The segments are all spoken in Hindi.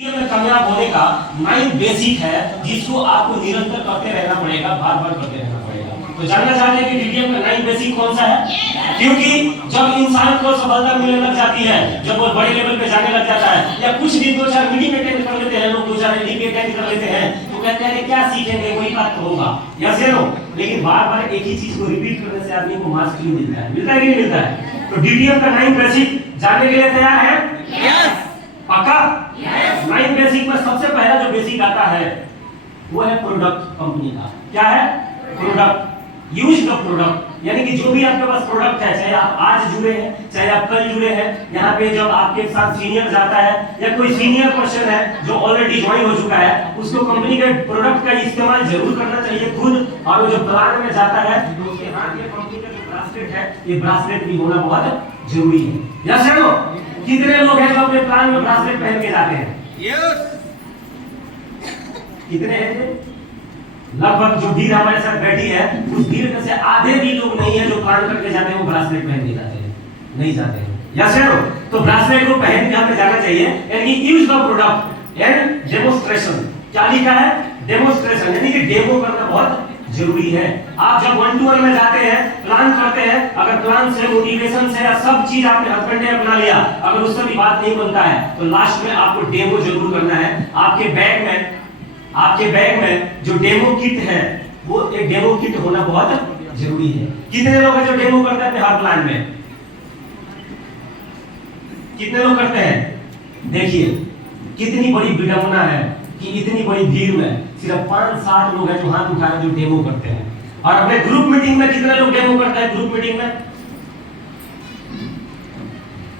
में कामयाब होने का 9 बेसिक है जिसको आपको निरंतर करते रहना पड़ेगा, बार बार करते रहना पड़ेगा। तो जानना चाहते हैं कि डीडीएम का 9 बेसिक कौन सा है? क्योंकि जब इंसान को सफलता मिलने लग जाती है, जब वो बड़े लेवल पे जाने लग जाता है, या कुछ दिन 2-4 मीटिंग अटेंड कर लेते हैं लोग, 2-4 मीटिंग अटेंड कर लेते हैं, तो कहते हैं क्या सीखेंगे, वही बात तो होगा, यस या नो। लेकिन बार बार एक ही चीज को रिपीट करने से आदमी को मास्टरी मिलता है, मिलता है कि नहीं मिलता है? तो डीडीएम का 9 बेसिक जानने के लिए तैयार है? यस। पक्का? यस। 9 बेसिक में सबसे पहला जो बेसिक आता है वो है प्रोडक्ट कंपनी का। क्या है? प्रोडक्ट। यूज द प्रोडक्ट, यानी कि जो भी आपके पास प्रोडक्ट है, चाहे आप आज जुड़े हैं, चाहे आप कल जुड़े हैं, यहाँ पे जब आपके साथ सीनियर जाता है या कोई सीनियर पर्सन है जो ऑलरेडी ज्वाइन हो चुका है, उसको कंपनी के प्रोडक्ट का इस्तेमाल जरूर करना चाहिए खुद। और वो जो प्लान में जाता है तो उसके हाथ में कंपनी का जो ब्रासलेट है, ये ब्रासलेट भी होना बहुत जरूरी है। यस या नो? कितने लोग हैं जो अपने प्लान में ब्रासलेट पहन के जाते हैं? यस। कितने हैं? लगभग जो भीड़ हमारे साथ बैठी है उस भीड़ में से आधे भी लोग नहीं है जो प्लान करके जाते हैं, वो ब्रासलेट पहन के जाते हैं, नहीं जाते हैं। यस या नो? तो ब्रासलेट को पहन के हमें जाना चाहिए, यानी use the product and demonstration. क्या लिखा है? डेमोन्स्ट्रेशन, यानी कि डेमो करना बहुत जरूरी है। आप जब 1-to-1 में जाते हैं, प्लान करते हैं, अगर प्लान से, मोटिवेशन से या सब चीज आपने हस्बैंड ने अपना लिया, अगर उससे भी बात नहीं बनता है तो लास्ट में आपको डेमो जरूर करना है। आपके बैग में जो डेमो किट है वो एक डेमो किट होना बहुत जरूरी है। कितने लोग हैं जो डेमो करते हैं हर प्लान में? कितने लोग करते हैं? देखिए कितनी बड़ी विडंबना है कि इतनी बड़ी भीड़ में सिर्फ 5-7 लोग हैं जो हाथ उठा रहे जो डेमो करते हैं। और अपने ग्रुप मीटिंग में कितने लोग डेमो करते हैं? ग्रुप मीटिंग में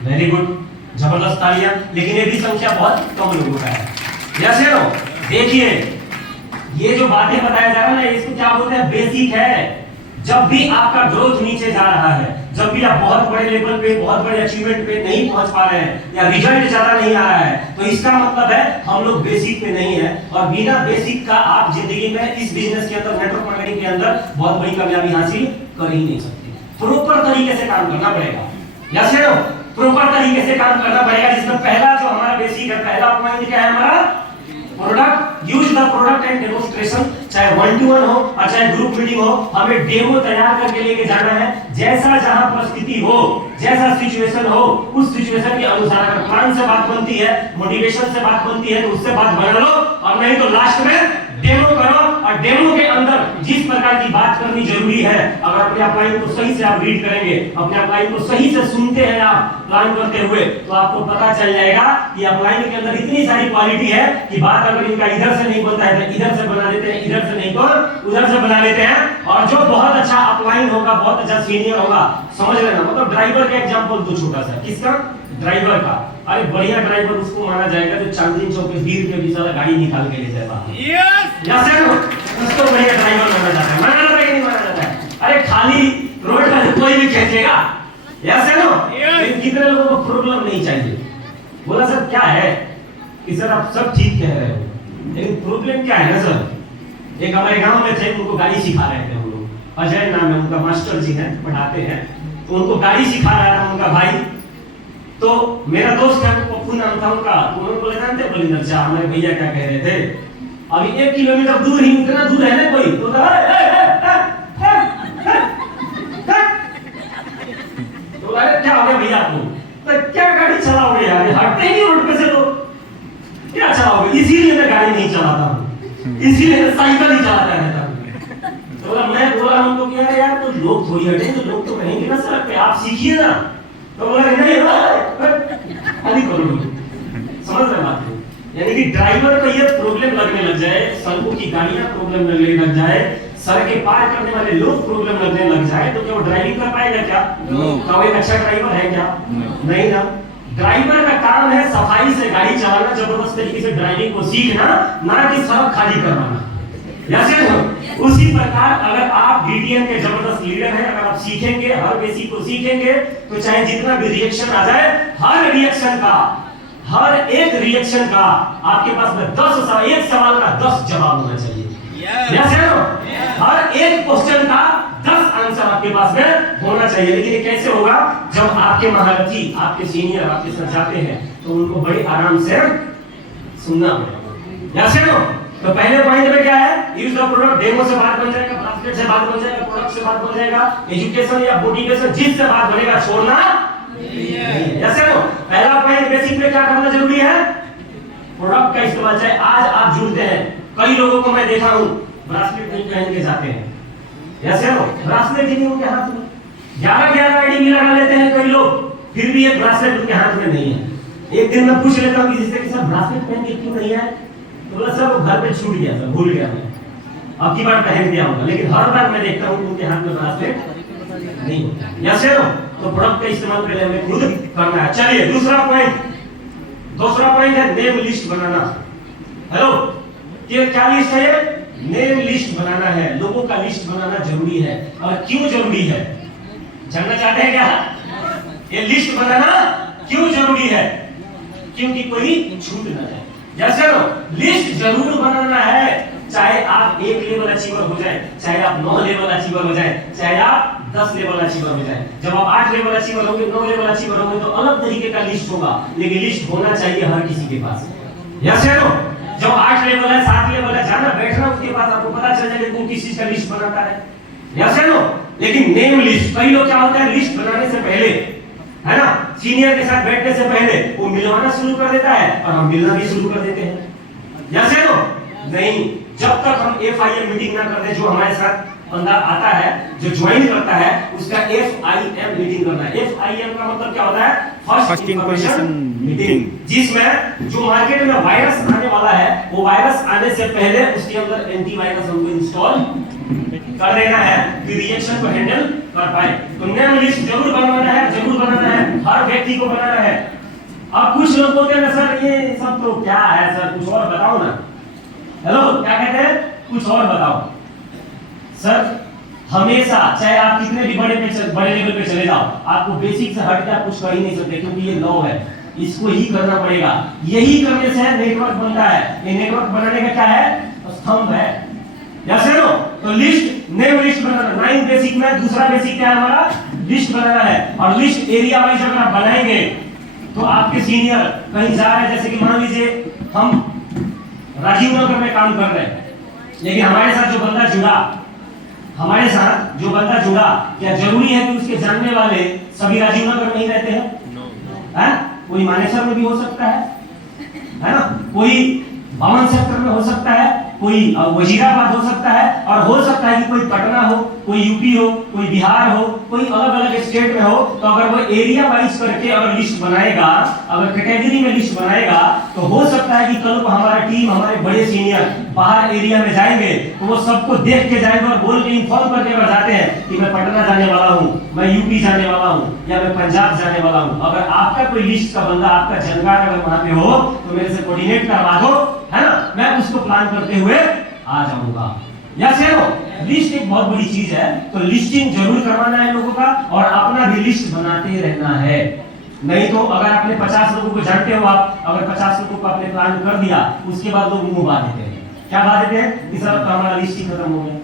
वेरी गुड, जबरदस्त तालियां। लेकिन ये भी संख्या बहुत कम लोगों का है। यस या नो? देखिए ये जो बातें बताया जा रहा है ना, इसको क्या बोलते हैं? बेसिक है। जब भी आपका ग्रोथ नीचे जा रहा है, जब भी आप बहुत बड़े लेवल पे, बहुत बड़े अचीवमेंट पे नहीं पहुंच पा रहे हैं या रिजल्ट ज्यादा नहीं आ रहा है, तो इसका मतलब है हम लोग बेसिक पे नहीं है। और बिना बेसिक का आप जिंदगी में, इस बिजनेस के अंदर, नेटवर्क मार्केटिंग के अंदर बहुत बड़ी कामयाबी हासिल कर ही नहीं सकते। प्रॉपर तरीके से काम करना पड़ेगा। यस या नो? प्रॉपर तरीके से काम करना पड़ेगा, जिसमें पहला जो हमारा बेसिक है, पहला पॉइंट क्या है हमारा? Product. Use the product and demonstration. चाहे 1-to-1 हो और चाहे ग्रुप मीटिंग हो, हमें डेमो तैयार करके लेके जाना है। जैसा जहां परिस्थिति हो, जैसा सिचुएशन हो, उस सिचुएशन के अनुसार अगर प्लान से बात बनती है, मोटिवेशन से बात बनती है, तो उससे बात बना लो, और नहीं तो लास्ट में डेमो करो। और डेमो के अंदर जिस प्रकार की बात करनी जरूरी है, अगर अपने अपलाइन को सही से आप रीड करेंगे, अपने अपलाइन को सही से सुनते हैं आप प्लान करते हुए, तो आपको पता चल जाएगा कि अपलाइन के अंदर इतनी सारी क्वालिटी है कि बात अगर इनका इधर से नहीं बनता है तो इधर से बना देते हैं, इधर से नहीं तो उधर से बना लेते हैं। और जो बहुत अच्छा अपलाइन होगा, बहुत अच्छा सीनियर होगा, समझ लेना। मतलब ड्राइवर का एग्जांपल दो छोटा सा। किसका? ड्राइवर का। अरे बढ़िया ड्राइवर उसको माना जाएगा जो चांदनी चौक पे भीड़ के बीच वाला गाड़ी निकाल के ले जाएगा। यस यस सर, उसको बढ़िया ड्राइवर माना जाता है। माना जाता है कि नहीं माना जाता है? अरे खाली रोड पर कोई भी खींचेगा। Yes sir no? लेकिन कितने लोगों को प्रॉब्लम नहीं चाहिए? बोला सर क्या है कि सर आप सब ठीक कह रहे हो, लेकिन प्रॉब्लम क्या है ना सर? एक हमारे गांव में थे, उनको गाड़ी सिखा रहे थे हम लोग, अजय नाम है उनका, मास्टर जी हैं, पढ़ाते हैं। तो उनको गाड़ी सिखा रहा था उनका भाई। तो मेरा दोस्त है, पप्पू नाम था उनका, तो उन्होंने बोले जानते बलिंदर शाह हमारे भैया क्या कह रहे थे, अभी 1 किलोमीटर दूर ही, इतना दूर है ना कोई, तो अरे क्या हो गया भैया आपको? तो क्या गाड़ी चलाओगे यार, हटते ही रोड पे से, तो क्या चलाओगे? इसीलिए मैं गाड़ी नहीं चलाता हूँ, इसीलिए मैं साइकिल ही चलाता रहता हूँ। तो मैं बोला उनको कि अरे यार तो लोग थोड़ी हटेंगे, तो लोग तो कहेंगे ना सर कि आप सीखिए ना। तो बोला नहीं खाली करो, समझ रहे बात को? यानी कि ड्राइवर को ये प्रॉब्लम लगने लग जाए, सड़कों की गाड़ियां प्रॉब्लम लगने लग जाए, सड़कें पार करने वाले लोग प्रॉब्लम लगने लग जाए, तो क्या वो ड्राइविंग कर पाएगा क्या? क्या वो एक अच्छा ड्राइवर है क्या? नहीं ना। ड्राइवर का काम है सफाई से गाड़ी चलाना, जबरदस्त तरीके से ड्राइविंग को सीखना, ना कि सड़क खाली करवाना। उसी प्रकार अगर आप डीटीएम के जबरदस्त लीडर हैं, अगर आप सीखेंगे, हर बेसिक को सीखेंगे, तो चाहे जितना भी रिएक्शन आ जाए, हर एक रिएक्शन का आपके पास में 10 एक सवाल का 10 जवाब होना चाहिए। हर एक क्वेश्चन का 10 आंसर आपके पास में होना चाहिए। लेकिन ये कैसे होगा? जब आपके महारथी, आपके सीनियर आपके साथ जाते हैं, तो उनको बड़े आराम से सुनना पड़ेगा। Yes no? तो पहले पॉइंट में क्या है, यूज द प्रोडक्ट, डेमो से बात बन जाएगा, ब्रासलेट से बात बन जाएगा, प्रोडक्ट से बात बन जाएगा, एजुकेशन या मोटिवेशन जिससे बात बनेगा छोड़ना नहीं है। Yes no? पहला पॉइंट बेसिक में क्या करना जरूरी है, प्रोडक्ट का इस्तेमाल। चाहे आज आप जुड़ते हैं, कई लोगों को मैं देखा हूं ब्रासलेट नहीं पहन के जाते हैं। Yes no? ब्रासलेट ही नहीं उनके हाथ में, 11 आईडी भी लगा लेते हैं कई लोग, फिर भी एक ब्रासलेट उनके हाथ में नहीं है। एक दिन मैं पूछ लेता हूं किसी से कि सर ब्रासलेट पहन के क्यों नहीं है, तो बोला सर वो घर पे छूट गया, सर भूल गया मैं, अब की बार पहन दिया होगा। लेकिन हर बार मैं देखता हूं उनके हाथ में ब्रासलेट नहीं होता। Yes no? तो प्रोडक्ट का इस्तेमाल पहले हमें खुद करना है। चलिए दूसरा पॉइंट है नेम लिस्ट बनाना। हेलो, ये क्या लिस्ट है, नेम लिस्ट बनाना है, लोगों का लिस्ट बनाना जरूरी है। और क्यों जरूरी है जानना चाहते हैं क्या, ये लिस्ट बनाना क्यों जरूरी है, क्योंकि कोई छूट ना जाए। जैसे लिस्ट जरूर बनाना है, चाहे आप 1 लेवल अचीवर हो जाए, चाहे आप 9 लेवल अचीवर हो जाए, चाहे आप 10 लेवल अचीवर हो जाए। जब आप 8 लेवल अचीवर होंगे, 9 लेवल अचीवर होंगे तो अलग तरीके का लिस्ट होगा, लेकिन लिस्ट होना चाहिए हर किसी के पास। यस या नो? जब 8 लेवल है, 7 लेवल है, जाना बैठना उसके पास, आपको पता चल जाएगा कौन किस चीज का लिस्ट बनाता है। यस या नो? लेकिन नेम लिस्ट, कई लोग क्या होता है लिस्ट बनाने से पहले, है ना, सीनियर के साथ बैठने से पहले वो मिलवाना शुरू कर देता है और हम मिलना भी शुरू कर देते हैं। यस या नो? नहीं, जब तक हम FIM मीटिंग ना कर दे, जो हमारे साथ बंदा आता है, जो ज्वाइन करता है, उसका FIM मीटिंग करना है। FIM का मतलब क्या होता है, फर्स्ट इंफॉर्मेशन मीटिंग, जिसमें जो मार्केट में वायरस आने वाला है, वो वायरस आने से पहले उसके अंदर एंटीवायरस हमको इंस्टॉल कर देना है, फिर रिएक्शन को हैंडल कर पाए। तो नेम लिस्ट जरूर बनाना है, हर व्यक्ति को बनाना है। अब कुछ लोग बोलते हैं ना सर ये सब तो क्या है सर, कुछ और बताओ ना। हेलो, क्या कहते हैं, कुछ और बताओ। सर हमेशा चाहे आप कितने भी बड़े लेवल पे चले जाओ, आपको बेसिक से हट के आप कुछ कर ही नहीं सकते, क्योंकि ये लॉ है, इसको ही करना पड़ेगा। यही करने से नेटवर्क बनता है। ये नेटवर्क बनाने का क्या है, स्तंभ है। Yes no? तो लिस्ट, नेम लिस्ट बनाना 9 बेसिक में। दूसरा बेसिक क्या है हमारा, लिस्ट बनाना है। और लिस्ट एरिया वाइज अगर आप बनाएंगे तो आपके सीनियर कहीं जा रहे हैं, जैसे कि मान लीजिए हम राजीव नगर में काम कर रहे हैं, लेकिन हमारे साथ जो बंदा जुड़ा, क्या जरूरी है कि उसके जानने वाले सभी राजीव नगर में ही रहते हैं? कोई मानेसर में भी हो सकता है ना, कोई भवन सेक्टर में हो सकता है, कोई वजीराबाद हो सकता है, और हो सकता है कि कोई पटना हो, कोई यूपी हो, कोई बिहार हो, कोई अलग अलग स्टेट में हो। तो अगर वो एरिया वाइज करके अगर लिस्ट बनाएगा, अगर कैटेगरी में लिस्ट बनाएगा, तो हो सकता है कि कल को हमारा टीम, हमारे बड़े सीनियर बाहर एरिया में जाएंगे तो वो सबको देख के जाएंगे और बोल के इन्फॉर्म करके अगर जाते हैं कि मैं पटना जाने वाला हूँ, मैं यूपी जाने वाला हूँ, या मैं पंजाब जाने वाला हूँ। अगर आपका कोई लिस्ट का बंदा, आपका जानकार अगर वहां पे हो तो मेरे से कोऑर्डिनेट करवा दो, है ना, मैं उसको प्लान करते हुए आ जाऊंगा। यस या नो? लिस्ट एक बहुत बड़ी चीज है, तो लिस्टिंग जरूर करवाना है लोगों का, और अपना भी लिस्ट बनाते रहना है। नहीं तो अगर आपने 50 लोगों को जानते हो, आप अगर 50 लोगों को आपने प्लान कर दिया, उसके बाद लोग मुंह बांध देते हैं। क्या बात देते हैं कि सर हमारा लिस्ट ही खत्म हो गया।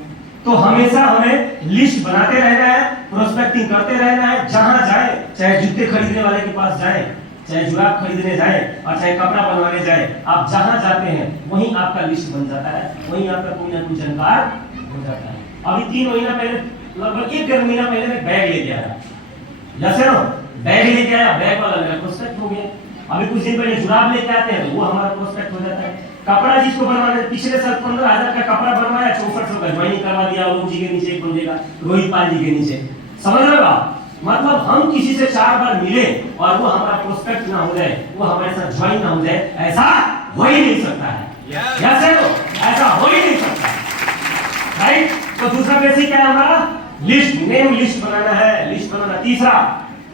तो हमेशा हमें लिस्ट बनाते रहना है, प्रोस्पेक्टिंग करते रहना है। जहां जाए, चाहे जूते खरीदने वाले के पास जाए, चाहे जुराब खरीदने जाए, और चाहे कपड़ा बनवाने जाए, आप जहां जाते हैं वहीं आपका लिस्ट बन जाता है, वहीं आपका कोई ना कोई जानकार हो जाता है। अभी 3 महीना पहले, लगभग 1 महीना पहले मैं बैग लेके आया। जैसे ना बैग लेके आया, बैग वाला मेरा प्रोस्पेक्ट हो गया। अभी कुछ दिन पहले जुराब लेके आते हैं तो वो हमारा प्रोस्पेक्ट हो जाता है। कपड़ा जिसको बनवाना, पिछले साल 15,000 का कपड़ा बनवाया, 6400 का ज्वाइनिंग करवा दिया लोग जी के नीचे, एक बंदे का रोहित पाल जी के नीचे। समझ रहे हो आप? मतलब हम किसी से 4 बार मिले और वो हमारा प्रोस्पेक्ट ना हो जाए, वो हमारे साथ ज्वाइन ना हो जाए, ऐसा हो ही नहीं सकता है। ऐसा हो ही नहीं सकता, राइट? तो दूसरा बेसिक क्या है हमारा, लिस्ट, नेम लिस्ट बनाना है, लिस्ट बनाना। तीसरा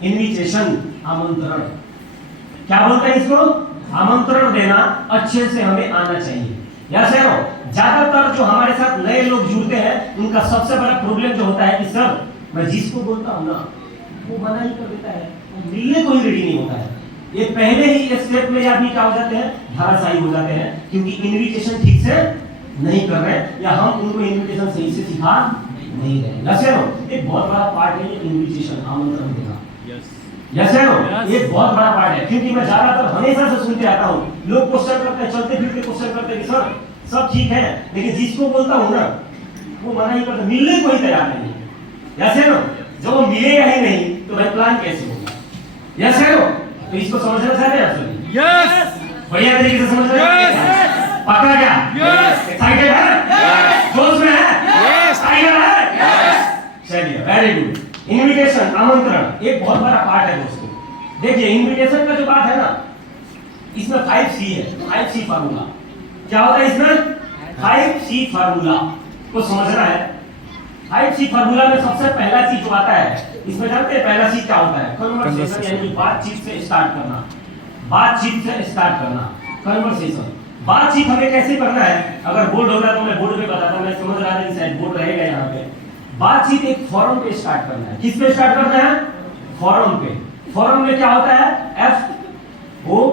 इनविटेशन, आमंत्रण। क्या बोलते हैं इसको, आमंत्रण देना। अच्छे से हमें आना चाहिए। यस या नो? ज्यादातर जो हमारे साथ नए लोग जुड़ते हैं, उनका सबसे बड़ा प्रॉब्लम जो होता है कि सर मैं जिसको बोलता हूं ना वो मना ही कर देता है, वो मिलने को ही रेडी नहीं होता है। ये पहले ही स्टेप में आदमी क्या हो जाते हैं, धराशायी हो जाते हैं, क्योंकि इनविटेशन ठीक से नहीं कर रहे हैं, या हम उनको इनविटेशन सही से सिखा नहीं रहे। यस या नो? एक बहुत बड़ा पार्ट है ये इनविटेशन, आमंत्रण देना। यस या नो? ये बहुत बड़ा पार्ट है, क्योंकि मैं ज्यादातर हमेशा से सुनते आता हूँ, लोग क्वेश्चन करते हैं, चलते फिरते सब ठीक है, लेकिन जिसको बोलता हूँ ना वो मना ही करता, मिलने को ही तैयार नहीं है। यस है नो? जब वो मिलेगा ही नहीं तो भाई प्लान कैसे होगा? यस है नो? तो इसको समझना चाहते हैं आप सभी? यस बढ़िया तरीके से समझ रहे हैं? पक्का क्या? यस एक्साइटेड है? जोश में है? टाइगर है? चलिए, वेरी गुड। इनविटेशन, आमंत्रण एक बहुत बड़ा पार्ट है दोस्तों। देखिए इनविटेशन का जो बात है ना, इसमें 5C है, 5C फार्मूला। क्या होता है इसमें? 5C फार्मूला को समझना है। 5C फार्मूला में सबसे पहला चीज जो आता है, इसमें जानते हैं पहला चीज क्या होता है? कन्वर्सेशन, यानी बातचीत से स्टार्ट करना। बातचीत से स्टार्ट करना, कन्वर्सेशन। बातचीत हमें कैसे करना है? अगर बोर्ड होता तो मैं बोर्ड पे बताता, मैं समझ रहा था कि शायद बोर्ड रहेगा यहाँ पे। बातचीत एक फोरम पे स्टार्ट करना है। किस पे स्टार्ट करना है? फोरम पे। फोरम में क्या होता है? FOR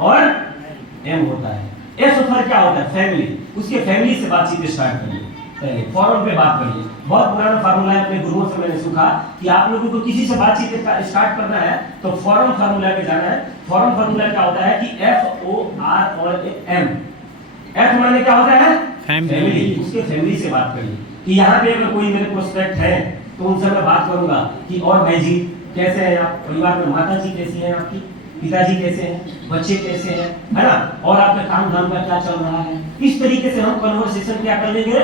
और M होता है। S पर क्या होता है? फैमिली। उसके फैमिली से बातचीत स्टार्ट करिए, पहले फोरम पे बात करिए। बहुत पुराना फार्मूला है, अपने गुरुओं से मैंने सीखा कि आप लोगों को किसी से बातचीत स्टार्ट करना है तो फोरम फार्मूला पे जाना है। फोरम फार्मूला क्या होता है कि FOR और M। F माने क्या होता है? फैमिली। उसके फैमिली से बात करिए कि यहाँ पे अगर कोई मेरे प्रोस्पेक्ट है तो उनसे मैं बात करूंगा कि और भाई जी कैसे हैं आप, परिवार में माता जी कैसी हैं आपकी, पिताजी कैसे हैं, बच्चे कैसे हैं, है ना, और आपका काम धाम का क्या चल रहा है। इस तरीके से हम कन्वर्सेशन क्या कर लेंगे?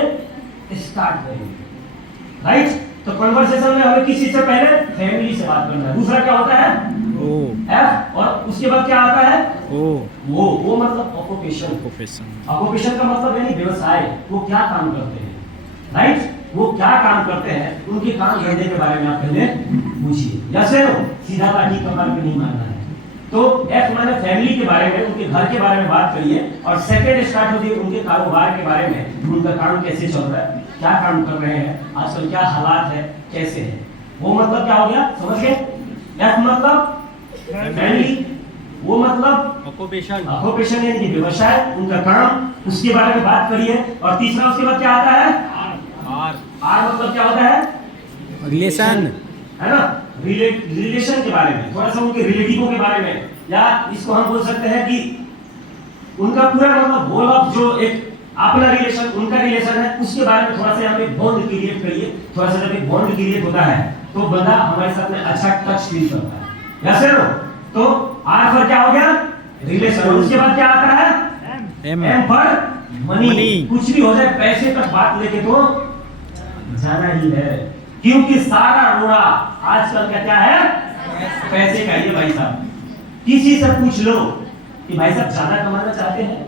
स्टार्ट करेंगे, राइट? तो कन्वर्सेशन में हमें किसी से पहले फैमिली से बात करना है। दूसरा क्या होता है? F, और उसके बाद क्या आता है? वो मतलब ऑक्यूपेशन। ऑक्यूपेशन का मतलब यानी व्यवसाय, वो क्या काम करते हैं, राइट? वो क्या काम करते हैं, उनके काम धंधे के बारे में आप पहले पूछिए। जैसे सीधा लाठी कमर पे नहीं मारना है। तो F माने फैमिली के बारे में, उनके घर के बारे में बात करिए। और सेकंड स्टार्ट होती है उनके कारोबार के बारे में, उनका काम कैसे चल रहा है, क्या काम कर रहे हैं आजकल, क्या हालात है, कैसे है। वो मतलब क्या हो गया, समझ गए? F मतलब फैमिली, वो मतलब ऑक्यूपेशन। ऑक्यूपेशन यानी कि व्यवसाय, उनका काम, उसके बारे में बात करिए। और तीसरा उसके बाद क्या आता है? आर मतलब क्या होता है? रिलेशन, है ना, रिलेशन के बारे में, थोड़ा सा उनके रिलेटिवों के बारे में, या इसको हम बोल सकते हैं कि उनका पूरा मतलब होल ऑफ जो एक अपना रिलेशन, उनका रिलेशन है, उसके बारे में थोड़ा सा यहाँ पे बॉन्ड क्रिएट करिए। थोड़ा सा जब एक बॉन्ड क्रिएट होता है तो बंदा हमारे साथ में अच्छा टच फील करता है। Yes no? तो आर पर क्या हो गया? रिलेशन। उसके बाद क्या आता है? एम पर मनी। कुछ भी हो जाए पैसे तक बात लेके तो जाना ही है, क्योंकि सारा रोड़ा आजकल का क्या है? पैसे का। ये भाई साहब किसी से पूछ लो कि भाई साहब ज्यादा कमाना चाहते हैं,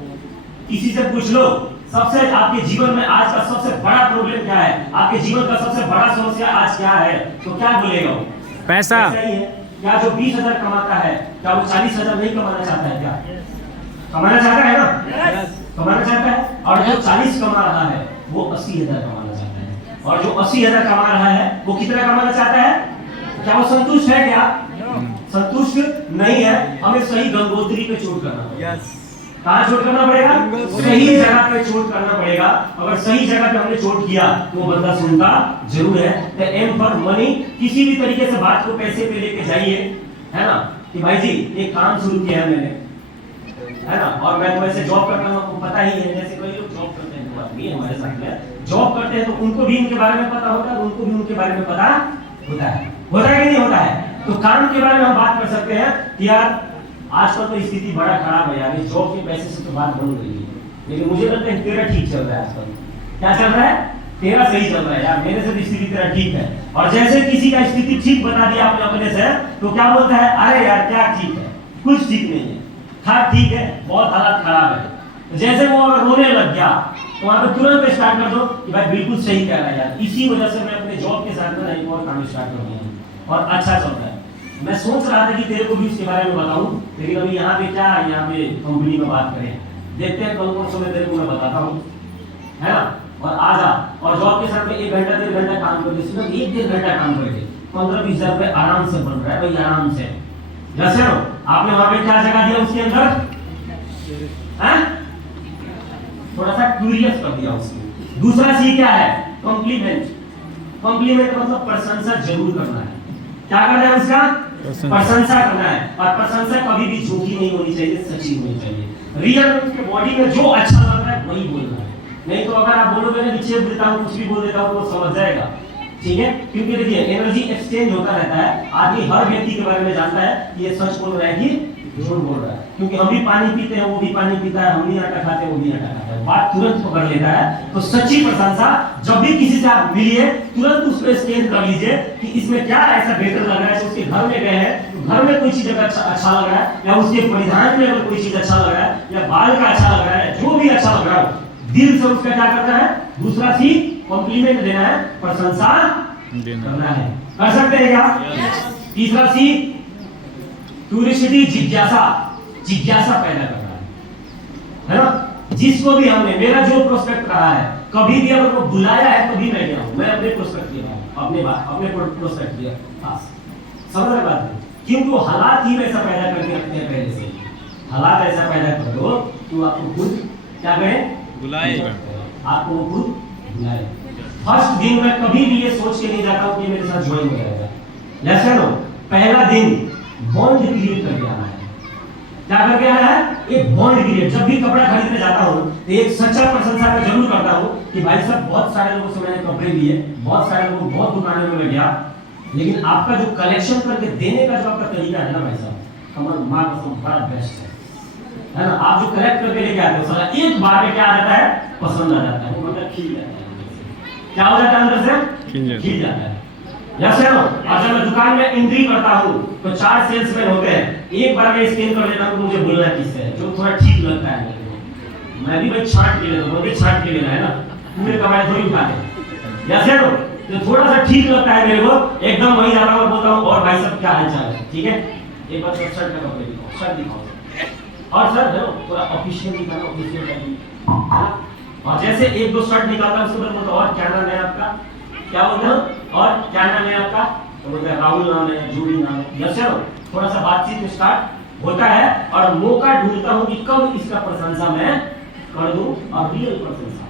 किसी से पूछ लो सबसे आपके जीवन में आज का सबसे बड़ा प्रॉब्लम क्या है, आपके जीवन का सबसे बड़ा समस्या आज क्या है, तो क्या बोलेगा वो? पैसा। ही है। क्या जो 20,000 कमाता है क्या वो 40,000 नहीं कमाना चाहता है? क्या कमाना चाहता है ना? कमाना चाहता है। और जो 40 कमा रहा है वो 80,000 कमाना चाहता है, और जो 80,000 कमा रहा है वो कितना कमाना चाहता है? क्या वो संतुष्ट है? क्या संतुष्ट नहीं है। हमें सही गंगोत्री पे चोट करना पड़ेगा। कहाँ चोट करना पड़ेगा? सही जगह पे चोट करना पड़ेगा। अगर सही जगह पे हमने चोट किया तो वो बंदा सुनता जरूर है। तो एम फॉर मनी, किसी भी तरीके से बात को पैसे पे लेके जाइए, है ना, कि भाई जी एक काम शुरू किया है मैंने, है ना, और मैं तो वैसे जॉब करता हूँ, आपको पता ही है, जैसे कई लोग जॉब करते हैं, बात भी हमारे साथ में जॉब करते हैं तो उनको भी इनके बारे में पता होता है, उनको भी उनके बारे में पता होता है कि नहीं होता है। तो काम के बारे में हम बात कर सकते हैं कि यार आजकल तो स्थिति बड़ा खराब है यार, जॉब के पैसे से तो बात बन गई है, लेकिन मुझे लगता है तेरा ठीक चल रहा है आजकल। क्या चल रहा है? तेरा सही चल रहा है यार, मेरे से तो स्थिति तेरा ठीक है। और जैसे किसी का स्थिति ठीक बता दिया आपने अपने से, तो क्या बोलता है? अरे यार क्या ठीक है, कुछ ठीक नहीं है, हाँ ठीक है, बहुत हालत खराब है। तो जैसे वो रोने लग गया तो वहां पे तुरंत स्टार्ट कर दो कि भाई बिल्कुल सही कह रहा है यार, इसी वजह से मैं अपने जॉब के साथ में एक और काम स्टार्ट कर दिया और अच्छा चल रहा है। मैं सोच रहा था कि तेरे को भी इसके बारे में बताऊं, लेकिन अभी यहाँ पे क्या, यहाँ पे कंपनी में बात करें, देखते हैं कल परसों में तेरे को मैं बताता हूँ, है ना। और आ जा, और जॉब के साथ में 1 घंटा 1.5 घंटा काम करके, सिर्फ 1-1.5 घंटा काम करके 15-20 हज़ार रुपए आराम से बन रहा है भाई, आराम से। जैसे हो आपने वहां पे क्या जगह दिया उसके अंदर, थोड़ा सा क्यूरियस कर दिया उसको। दूसरा सी क्या है? कॉम्प्लीमेंट। कॉम्प्लीमेंट मतलब प्रशंसा जरूर करना है। क्या करना है उसका? प्रशंसा करना है, और प्रशंसा कभी भी झूठी नहीं होनी चाहिए, सच्ची होनी चाहिए। रियल उसके बॉडी में जो अच्छा लग रहा है वही बोलना है, नहीं तो अगर आप बोलोगे ना नीचे देता हूँ कुछ भी बोल देता हूँ तो समझ जाएगा, ठीक है। क्योंकि देखिए एनर्जी एक्सचेंज होता रहता है, आदमी हर व्यक्ति के बारे में जानता है कि ये सच बोल रहा है कि झूठ बोल रहा है, क्योंकि हम भी पानी पीते हैं, वो भी पानी पीता है, हम भी आटा खाते हैं, वो भी आटा खाता है, बात तुरंत पकड़ लेता है। तो सच्ची प्रशंसा, जब भी किसी से आप मिलिए तुरंत उस पर स्कैन कर लीजिए कि इसमें क्या ऐसा बेहतर लग रहा है। उसके घर में गए हैं तो घर में कोई चीज अगर अच्छा लग रहा है, या उसके परिधान में अगर कोई चीज अच्छा लग रहा है, या बाल का अच्छा लग रहा है, जो भी अच्छा लग रहा है दिल से उसका क्या करना है, दूसरा सी कॉम्प्लीमेंट देना है, प्रशंसा करना है। कर सकते हैं क्या? तीसरा सी क्यूरियोसिटी, जिज्ञासा पैदा करना है ना। जिसको भी हमने, मेरा जो प्रोस्पेक्ट रहा है, कभी भी अगर वो बुलाया है तभी मैं गया हूं, मैं अपने प्रोस्पेक्ट ले रहा हूं, अपने प्रोस्पेक्ट लिया, बस समझ रहे बात है। क्योंकि वो हालात ही वैसा पैदा करके रखते हैं, पहले से हालात ऐसा पैदा कर दो तो आपको खुद क्या कहें, बुलाए, आपको खुद बुलाए। फर्स्ट दिन मैं कभी भी ये सोच के नहीं जाता हूं कि मेरे साथ ज्वाइन हो जाएगा, जैसे नो पहला दिन बॉन्ड क्रिएट करके आना है। क्या करके आना है? एक बॉन्ड क्रिएट। जब भी कपड़ा खरीदने जाता हूं तो एक सच्चा प्रशंसा का जरूर करता हूं कि भाई साहब बहुत सारे लोगों से मैंने कपड़े लिए, बहुत सारे लोग, बहुत दुकानों में मैं गया, लेकिन आपका जो कलेक्शन करके देने का जो आपका तरीका है ना भाई साहब, कमल मां कसम बड़ा बेस्ट है ना। आप जो कलेक्ट करके लेके आते हो साला एक बार में क्या आ जाता है, पसंद आ जाता है, मतलब खिल जाता है, क्या हो जाता है अंदर से, खिल जाता है। जैसे हो, और जब मैं दुकान में एंट्री करता हूँ तो 4 सेल्समैन होते हैं, एक बार मैं स्कैन कर लेता हूँ तो मुझे बोलना किससे है, जो थोड़ा ठीक लगता है मेरे को, मैं भी भाई छांट के लेता हूँ, मुझे छांट के लेना है ना, पूरे कमाई थोड़ी उठाते। जैसे हो तो थोड़ा सा ठीक लगता है मेरे को, एकदम वही जाता हूँ और बोलता हूँ और भाई सब क्या हाल चाल है, ठीक है, एक बार शर्ट का कपड़े दिखाओ, शर्ट दिखाओ, और सर देखो थोड़ा ऑफिशियल दिखाना, ऑफिशियल टाइप। और जैसे एक दो शर्ट निकालता उसके बाद बोलता और क्या नाम है आपका, क्या बोलते हो, और क्या नाम है आपका, तो बोलते हैं राहुल नाम है, जूही नाम है। जैसे हो थोड़ा सा बातचीत स्टार्ट होता है और मौका ढूंढता हूँ कि कब इसका प्रशंसा मैं कर दूं, और रियल प्रशंसा,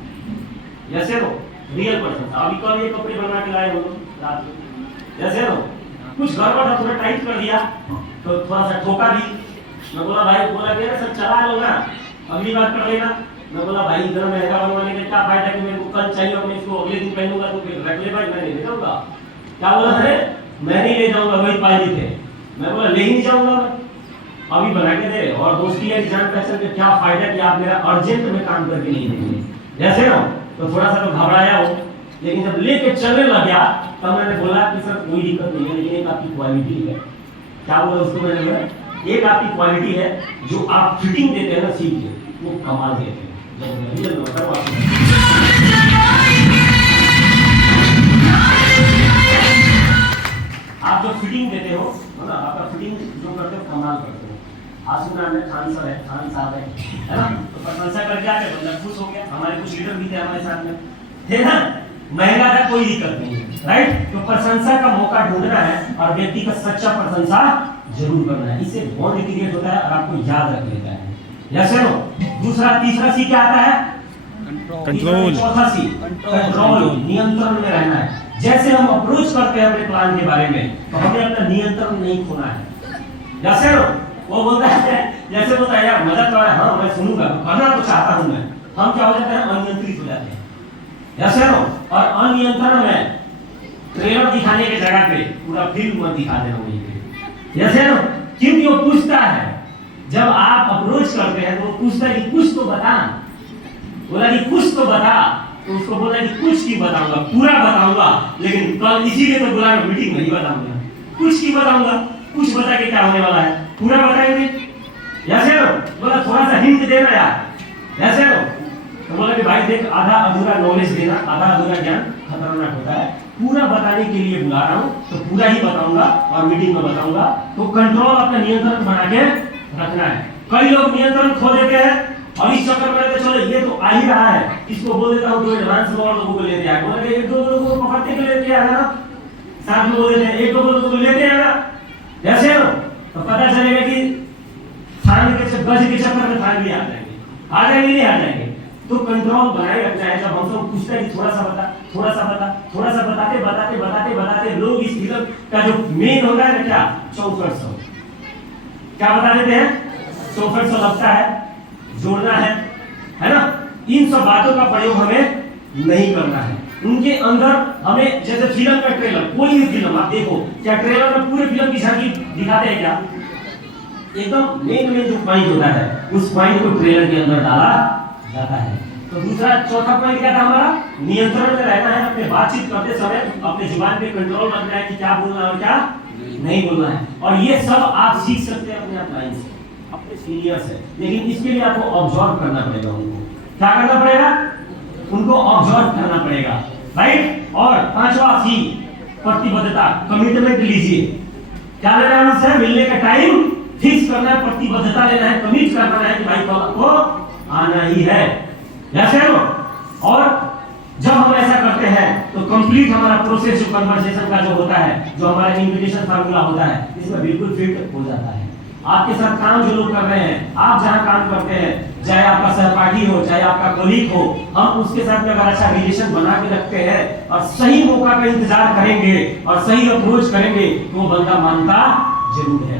जैसे हो रियल प्रशंसा। अभी कल ये कपड़े बना के लाए हो रात में, जैसे हो कुछ गड़बड़ था, थोड़ा टाइट कर दिया तो थोड़ा सा ठोका भी, मैं बोला भाई, बोला कि सर चला लो ना, अगली बार कर लेना। मैं बोला भाई इतना महंगा बनवाने का क्या फायदा कि मेरे को कल चाहिए और मैं इसको अगले दिन पहनूंगा तो फिर रख ले भाई, मैं नहीं ले जाऊंगा। क्या बोला अरे मैं नहीं ले जाऊंगा, वही पाजी थे। मैं बोला ले ही नहीं जाऊंगा मैं, अभी बना के दे, और दोस्ती है जान पहचान के क्या फायदा कि आप मेरा अर्जेंट में काम करके नहीं देंगे, जैसे ना। तो थोड़ा सा तो घबराया हो, लेकिन जब लेके चलने लग गया तब मैंने बोला कि सर कोई दिक्कत नहीं है, लेकिन एक आपकी क्वालिटी है। क्या बोला उसको मैंने बोला, एक आपकी क्वालिटी है जो आप फिटिंग देते हैं ना सीट के, वो कमाल देते हैं। आप जो फिटिंग देते हो ना, आपका फिटिंग जो करते हो कमाल करते हो। आसुना में खान सर है, खान साहब है ना, तो प्रशंसा करके आके बंदा खुश हो गया। हमारे कुछ लीडर भी थे हमारे साथ में, थे ना, महंगा था कोई दिक्कत नहीं है, राइट। तो प्रशंसा का मौका ढूंढना है और व्यक्ति का सच्चा प्रशंसा जरूर करना है, इससे बॉन्ड क्रिएट होता है और आपको याद रख लेता है। जैसे नो दूसरा तीसरा सी क्या आता है, कंट्रोल। चौथा सी कंट्रोल, नियंत्रण में रहना है। जैसे हम अप्रोच करते हैं अपने प्लान के बारे में तो हमें अपना नियंत्रण नहीं खोना है। जैसे नो वो बोलता है, जैसे बोलता है यार मजा तो है, हाँ मैं सुनूंगा, करना तो चाहता हूं मैं, हम क्या हो जाते हैं, अनियंत्रित हो जाते हैं। जैसे नो, और अनियंत्रण में ट्रेलर दिखाने के जगह पे पूरा फिल्म मत दिखा देना वहीं पे। जैसे नो, क्योंकि वो पूछता है, जब आप अप्रोच करते हैं तो वो पूछता है कि कुछ तो बता, बोला कि कुछ तो बता, तो उसको बोला कि कुछ की बताऊंगा, पूरा बताऊंगा, लेकिन कल इसीलिए तो बुला मीटिंग नहीं बताऊंगा, कुछ की बताऊंगा, कुछ बता के क्या होने वाला है, पूरा बताएंगे। जैसे नो बोला थोड़ा सा हिंट देना यार, जैसे नो तो बोला कि भाई देख आधा अधूरा नॉलेज देना, आधा अधूरा ज्ञान खतरनाक होता है, पूरा बताने के लिए बुला रहा हूँ तो पूरा ही बताऊंगा और मीटिंग में बताऊंगा। तो कंट्रोल अपना नियंत्रण बना के रखना है। कई लोग नियंत्रण खो देते हैं और इस चक्कर में रहते, चलो ये तो आ ही रहा है, इसको बोल देता हूँ तो एडवांस और लोगों को लेते आए, बोला एक दो लोगों को पकड़ते के लेते आए ना, साथ में बोल देते हैं एक दो लोगों को लेते आएगा। जैसे ना तो पता चलेगा कि थाने के गज के चक्कर में थाने भी आ जाएंगे, नहीं आ जाएंगे। तो कंट्रोल बनाए रखना है। जब हम सब पूछते हैं कि थोड़ा सा बता, थोड़ा सा बता, थोड़ा सा बताते बताते बताते बताते लोग इस फिल्म का जो मेन होता है ना क्या 6400 क्या बता देते हैं 6400 लगता है, जोड़ना है ना। इन सब बातों का प्रयोग हमें नहीं करना है। उनके अंदर हमें जैसे फिल्म का ट्रेलर, कोई भी फिल्म आप देखो, क्या ट्रेलर में पूरे फिल्म की झांकी दिखाते हैं क्या? एकदम मेन जो पॉइंट होता है उस पॉइंट को ट्रेलर के अंदर डाला जाता है। तो दूसरा चौथा पॉइंट क्या था हमारा? नियंत्रण में रहना है। अपने बातचीत करते समय अपने जुबान पे कंट्रोल रखना है कि क्या बोलना है और क्या नहीं बोलना है। और ये सब आप सीख सकते हैं अपने अपलाइन से, अपने सीनियर से, लेकिन इसके लिए आपको ऑब्जर्व करना पड़ेगा। उनको क्या करना पड़ेगा? उनको ऑब्जर्व करना पड़ेगा, राइट। और पांचवा सी प्रतिबद्धता, कमिटमेंट लीजिए। क्या लेना है उनसे? मिलने का टाइम फिक्स करना है, प्रतिबद्धता लेना है, कमिट करना है कि भाई कल को आना ही है, जैसे हो। और जब हम ऐसा करते हैं तो कंप्लीट हमारा प्रोसेस जो कन्वर्सेशन का जो होता है, जो हमारा इन्विटेशन फार्मूला होता है, इसमें बिल्कुल फिट हो जाता है। आपके साथ काम जो लोग कर रहे हैं, आप जहां काम करते हैं, चाहे आपका सहपाठी हो, चाहे आपका कोलीग हो, हम उसके साथ में अगर अच्छा रिलेशन बना के रखते हैं और सही मौका का इंतजार करेंगे और सही अप्रोच करेंगे तो वो बंदा मानता जरूर है।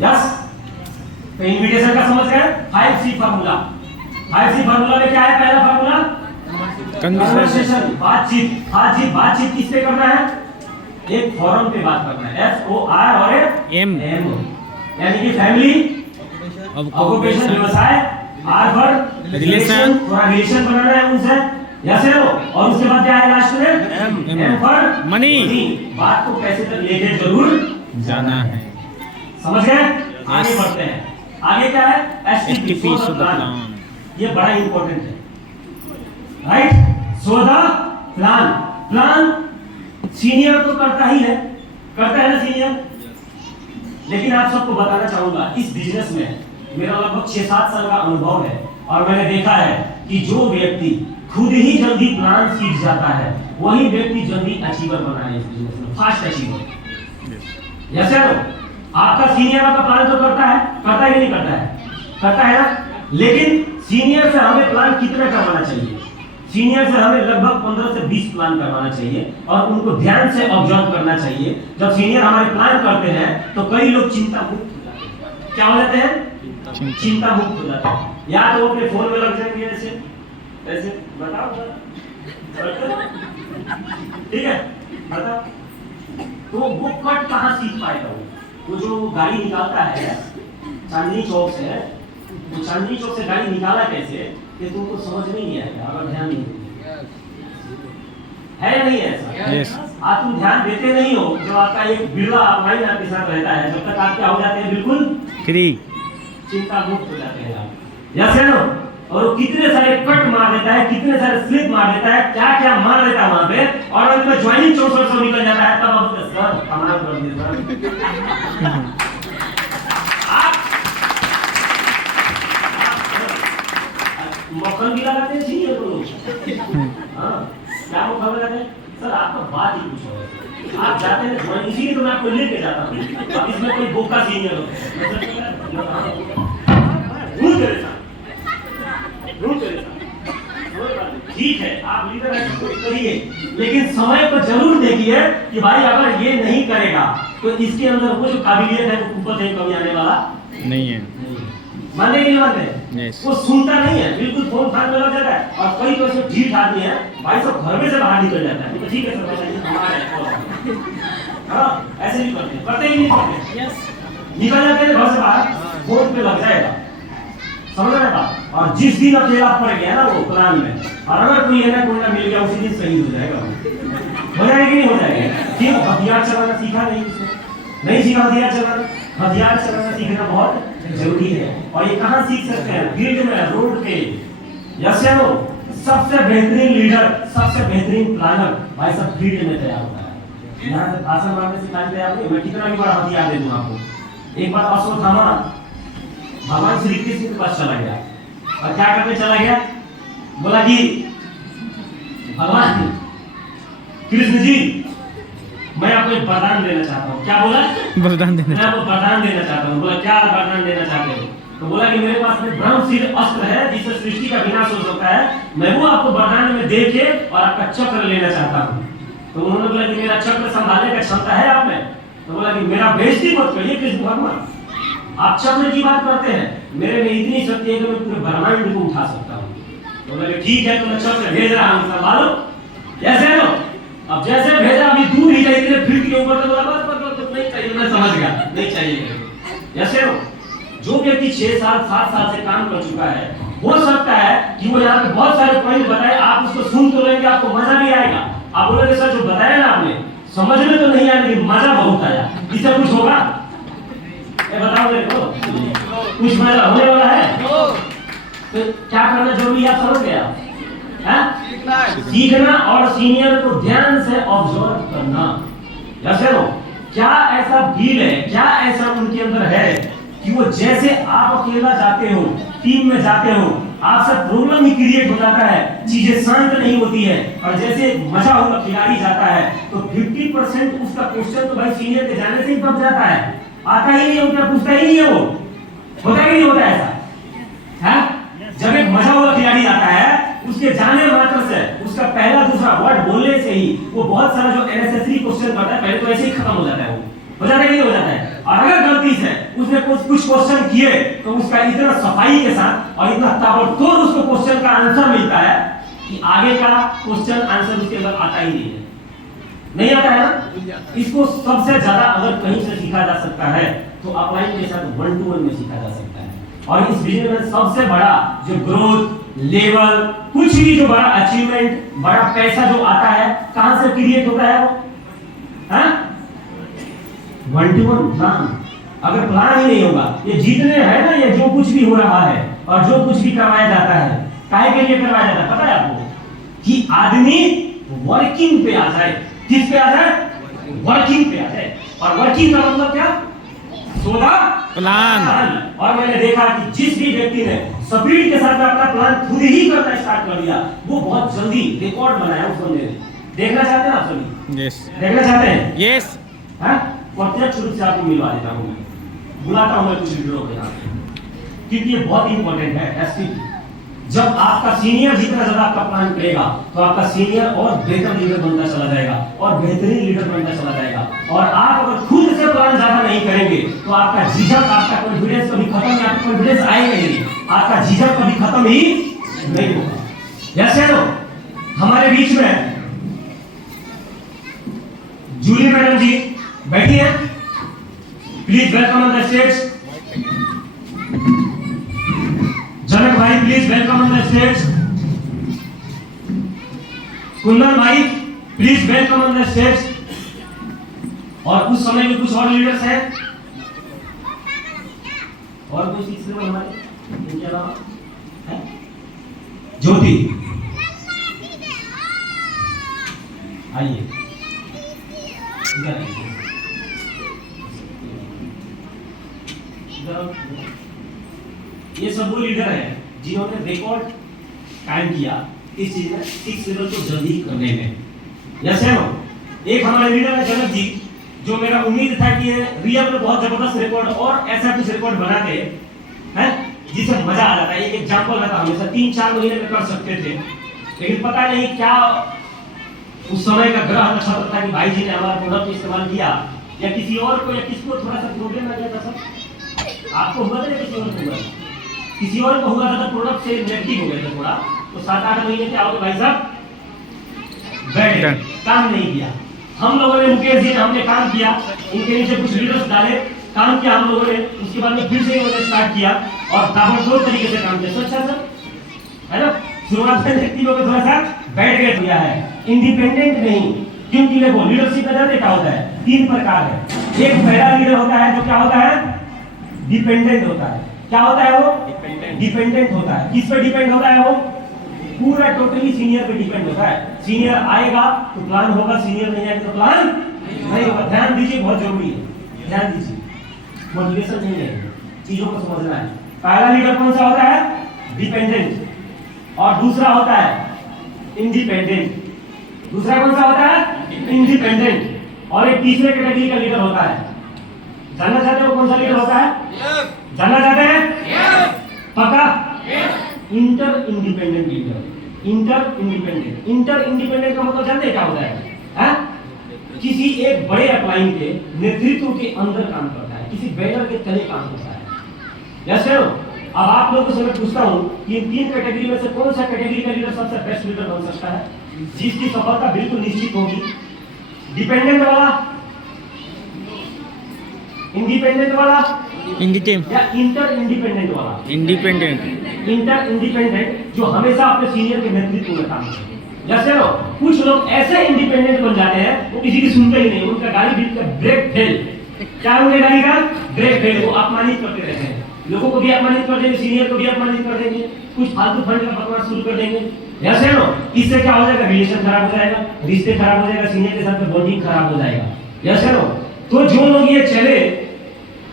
यस, तो इन्विटेशन का समझ गए? 5C formula. 5C फार्मूला में क्या है? पहला फार्मूला कन्वर्सेशन, बातचीत किस पे करना है? एक फोरम पे बात करना है, FOR और M, यानी कि फैमिली, ऑक्यूपेशन, व्यवसाय, R फॉर रिलेशन, थोड़ा रिलेशन बनाना है उनसे, यस है। और उसके बाद क्या है लास्ट में? M फॉर मनी, बात को पैसे तक लेके जरूर जाना है। समझ गए? आगे बढ़ते हैं। आगे क्या है? STP plan. ये बड़ा इंपॉर्टेंट है, right. So the plan senior तो करता ही है, करता है ना सीनियर। लेकिन आप सबको बताना चाहूंगा, इस बिजनेस में मेरा लगभग 6-7 साल का अनुभव है और मैंने देखा है कि जो व्यक्ति खुद ही जल्दी प्लान सीख जाता है वही व्यक्ति जल्दी अचीवर बना है इस बिजनेस में, फास्ट अचीवर। यस है। तो आपका सीनियर आपका प्लान तो करता है कि नहीं करता है? करता है ना। लेकिन सीनियर से हमें प्लान कितना करवाना चाहिए? सीनियर से हमें लगभग 15 से 20 प्लान करवाना चाहिए और उनको ध्यान से ऑब्जर्व करना चाहिए। जब सीनियर हमारे प्लान करते हैं तो कई लोग चिंता मुक्त हो जाते हैं। क्या हो जाते हैं? चिंता मुक्त हो जाते हैं। या तो अपने फोन में लग जाएंगे ऐसे बताओ, ठीक है, बताओ। तो वो कट कहाँ सीख पाएगा? वो जो गाड़ी निकालता है चांदनी चौक से, वो चांदनी चौक से गाड़ी निकाला कैसे कि तुमको समझ नहीं आएगा अगर ध्यान नहीं है या नहीं है ऐसा? yes. आप तुम ध्यान देते नहीं हो। जब आपका एक बिरला अपलाइन आपके साथ रहता है, जब तक आप क्या हो जाते हैं? बिल्कुल फ्री, चिंता मुक्त हो जाते हैं आप, यस है ना। और वो कितने सारे कट मार देता है, कितने सारे स्लिप मार देता है, क्या क्या मार देता है वहां पे, और अंत में ज्वाइनिंग 6400 निकल जाता है। तब आप सर कमाल कर दिए सर। मक्खन भी लगाते हैं सीनियर को लोग। हाँ, क्या मक्खन लगाते हैं? सर आपका बात ही कुछ और है। आप जाते हैं ज्वाइन, इसीलिए तो मैं आपको लेके जाता हूँ। अब इसमें कोई बोका सीनियर हो ठीक है, आप लीडर करिए, लेकिन समय को जरूर देखिए कि भाई अगर ये नहीं करेगा तो इसके अंदर वो जो काबिलियत है, वो कुव्वत है, कभी आने वाला नहीं है। माने नहीं मानते? वो सुनता नहीं है, बिल्कुल फोन फान में लग जाता है। और कई तो ऐसे ढीठ आदमी है भाई, सब घर में से बाहर निकल जाता है। तो ठीक है सर, हाँ ऐसे नहीं करते ही नहीं करते, निकल जाते हैं घर से बाहर, फोन पे लग जाएगा। समझ रहे बात? और जिस दिन अकेला पड़ गया ना वो प्लान में, और अगर कोई है ना कोई ना मिल गया, उसी दिन शहीद हो जाएगा। हो जाएगा कि नहीं हो जाएगा? क्यों? हथियार चलाना सीखा नहीं उसने, नहीं सीखा हथियार चलाना। हथियार चलाना सीखना बहुत जरूरी है। और ये कहाँ सीख सकते हैं? फील्ड में, रोड पे। यस या नो? सबसे बेहतरीन लीडर, सबसे बेहतरीन प्लानर भाई सब फील्ड में तैयार होता है। यहाँ से भाषण मारने से काम तैयार नहीं। मैं कितना भी बड़ा हथियार दे दूँ आपको। एक बार अश्वत्थामा भगवान श्री कृष्ण के पास चला गया और क्या करने चला गया? बोला कि भगवान कृष्ण जी, मैं आपको एक वरदान देना चाहता हूँ। क्या बोला? वरदान देना। मैं आपको वरदान देना चाहता हूँ। बोला क्या वरदान देना चाहते हो? तो बोला कि मेरे पास में ब्रह्मशील अस्त्र है जिससे सृष्टि का विनाश हो सकता होता है, मैं वो आपको बरदान में दे के और आपका चक्र लेना चाहता हूँ। तो उन्होंने बोला कि मेरा चक्र संभालने का क्षमता है आप में? तो बोला कि मेरा बेइज्जती मत करिए कृष्ण भगवान, आप चक्र की बात करते हैं, मेरे में इतनी शक्ति है कि मैं पूरे ब्रह्मांड को उठा सकता हूँ। तो बोले ठीक है, तो मैं चक्र भेज रहा हूँ, संभालो। जैसे लो, अब जैसे भेजा अभी दूर ही जाए फील्ड के ऊपर, तो बोला बस नहीं चाहिए, मैं समझ गया, नहीं चाहिए। जैसे लो, जो व्यक्ति 6 साल 7 साल से काम कर चुका है, हो सकता है कि वो यहाँ पे बहुत सारे पॉइंट बताए, आप उसको सुन तो लेंगे, आपको मजा भी आएगा, आप बोलोगे सर जो बताया ना आपने समझ में तो नहीं आया लेकिन मजा बहुत आया, इससे कुछ होगा? बताओ मेरे को, कुछ मजा होने वाला है? तो क्या करना जरूरी है, आप समझ गया? सीखना और सीनियर को ध्यान से ऑब्जर्व करना। जैसे लो, क्या ऐसा फील है, क्या ऐसा उनके अंदर है कि वो जैसे आप अकेला जाते हो, टीम में जाते हो, आपसे प्रॉब्लम ही क्रिएट हो जाता है, चीजें शांत नहीं होती है, और जैसे मजा होगा खिलाड़ी जाता है तो 50% उसका क्वेश्चन तो भाई सीनियर के जाने से ही बच जाता है, आता ही नहीं होता, पूछता ही नहीं है, वो होता ही नहीं होता ऐसा है? जब एक मजा होगा खिलाड़ी जाता है, उसके जाने मात्र से, उसका पहला दूसरा वर्ड बोलने से ही वो बहुत सारा जो अननेसेसरी क्वेश्चन करता है पहले तो ऐसे ही खत्म हो जाता है, वो हो जाता है, नहीं हो जाता है। और अगर गलती से उसने कुछ क्वेश्चन किए तो उसका इतना सफाई के साथ और इतना ताबड़तोड़ उसको क्वेश्चन का आंसर मिलता है कि आगे का क्वेश्चन आंसर उसके अंदर आता ही नहीं है, नहीं आता है ना। इसको सबसे ज्यादा अगर कहीं से सीखा जा सकता है तो अपलाइन के साथ 1-to-1 में सीखा जा सकता है। और इस बिजनेस में सबसे बड़ा जो ग्रोथ लेवल, कुछ भी जो बड़ा अचीवमेंट, बड़ा पैसा जो आता है, कहां से क्रिएट होता है वो? 1-to-1 plan. अगर प्लान ही नहीं होगा, ये जीतने है ना, ये जो कुछ भी हो रहा है और जो कुछ भी करवाया जाता है, काहे के लिए करवाया जाता है पता है आपको? कि आदमी वर्किंग पे आ जाए। किस पे आ जाए? वर्किंग पे आ जाए। और वर्किंग का मतलब क्या? सोदा प्लान। और मैंने देखा कि जिस भी व्यक्ति ने स्पीड के साथ अपना प्लान खुद ही करना स्टार्ट कर दिया, वो बहुत जल्दी रिकॉर्ड बनाया उस बंदे ने। देखना चाहते हैं आप सभी? यस। देखना चाहते हैं? यस। प्रत्यक्ष रूप से आपको मिलवा देता हूं, मैं बुलाता हूं मैं कुछ वीडियो को यहाँ, क्योंकि ये बहुत इंपॉर्टेंट है। एसपी जब आपका सीनियर जितना ज्यादा आपका प्लान करेगा तो आपका सीनियर और बेहतर लीडर बनता चला जाएगा और बेहतरीन लीडर बनता चला जाएगा। और आप अगर खुद से प्लान ज्यादा नहीं करेंगे तो आपका झिझक, आपका कॉन्फिडेंस कभी खत्म नहीं, आपका कॉन्फिडेंस आएगा ही नहीं, आपका झिझक कभी खत्म ही नहीं होगा। जैसे तो हमारे बीच में जूली मैडम जी बैठी है, please welcome on the stage. Janak भाई please welcome on the stage. Kundan भाई please welcome on the stage. और उस समय में कुछ और लीडर्स हैं, और कोई सीख रहे हो हमारे इनके अलावा है? ज्योति आइए, ये सब वो लीडर हैं जिन्होंने रिकॉर्ड कायम किया इस चीज में, 6 लेवल को जल्दी करने में। जैसे एक हमारे लीडर है जनक जी, जो मेरा उम्मीद था कि ये रियल में बहुत जबरदस्त रिकॉर्ड और ऐसा कुछ रिकॉर्ड बनाते हैं जिससे मजा आ जाता है। एक एग्जांपल रहता, हमेशा 3-4 महीने में कर सकते थे, लेकिन पता नहीं क्या उस समय का ग्रह नक्षत्र था कि भाई जी ने हमारा प्रोडक्ट इस्तेमाल किया, या किसी और को, या किसको थोड़ा सा प्रॉब्लम आ गया था सर, आपको हुआ था या किसी और को हुआ? किसी और को हुआ था तो प्रोडक्ट से नेगेटिव हो गया था थोड़ा, तो 7-8 महीने क्या हो गए भाई साहब, बैठ गए, काम नहीं किया। हम लोगों ने, मुकेश जी ने, हमने काम किया, इनके नीचे कुछ लीडर्स डाले, काम किया हम लोगों ने, उसके बाद में फिर से इन्होंने स्टार्ट किया और ताबड़तोड़ तरीके से काम किया। अच्छा सर है ना, शुरुआत में व्यक्ति लोग थोड़ा सा बैठ गए दिया है, इंडिपेंडेंट नहीं, क्योंकि देखो लीडरशिप का जानते क्या होता है, 3 प्रकार है। एक पहला लीडर होता है जो क्या होता है, डिपेंडेंट होता है। क्या होता है वो? डिपेंडेंट होता है। किस पे डिपेंड होता है वो? पूरा टोटली सीनियर पे डिपेंड होता है। सीनियर आएगा तो प्लान होगा, सीनियर नहीं आएगा तो प्लान नहीं होगा। ध्यान दीजिए, बहुत जरूरी है, ध्यान दीजिए, मोटिवेशन नहीं है, चीजों को समझना है। पहला लीडर कौन सा होता है? डिपेंडेंट। और दूसरा होता है इंडिपेंडेंट। दूसरा कौन सा होता है? इंडिपेंडेंट। और एक तीसरे कैटेगरी का लीडर होता है। जानना चाहते हो कौन सा लीडर होता है? जानना चाहते हैं? पक्का? Inter independent leader. Inter independent का मतलब जानते हैं क्या होता है? किसी एक बड़े अपलाइन के नेतृत्व के अंदर काम करता है, किसी बैनर के तले काम करता है। जैसे अब आप लोगों से मैं पूछता हूं कि इन 3 कैटेगरी में से कौन सा कैटेगरी का लीडर सबसे बेस्ट लीडर बन सकता है, जिसकी सफलता बिल्कुल निश्चित होगी? डिपेंडेंट वाला, इंडिपेंडेंट वाला या इंटर इंडिपेंडेंट वाला? इंटर इंडिपेंडेंट जो हमेशा अपने सीनियर के नेतृत्व में काम करते हैं। जैसे कुछ लोग ऐसे इंडिपेंडेंट बन जाते हैं वो किसी की सुनते ही नहीं, उनका गाड़ी बीच का ब्रेक फेल, क्या उनके गाड़ी का ब्रेक फेल, वो अपमानित करते रहते हैं, लोगों को भी अपमानित कर देंगे, सीनियर को भी अपमानित कर देंगे, कुछ फालतू फंड का बकवास शुरू कर देंगे। जैसे इससे क्या हो जाएगा? रिलेशन खराब हो जाएगा, रिश्ते खराब हो जाएगा, सीनियर के साथ बॉन्डिंग खराब हो जाएगा। जैसे तो जो लोग ये चले,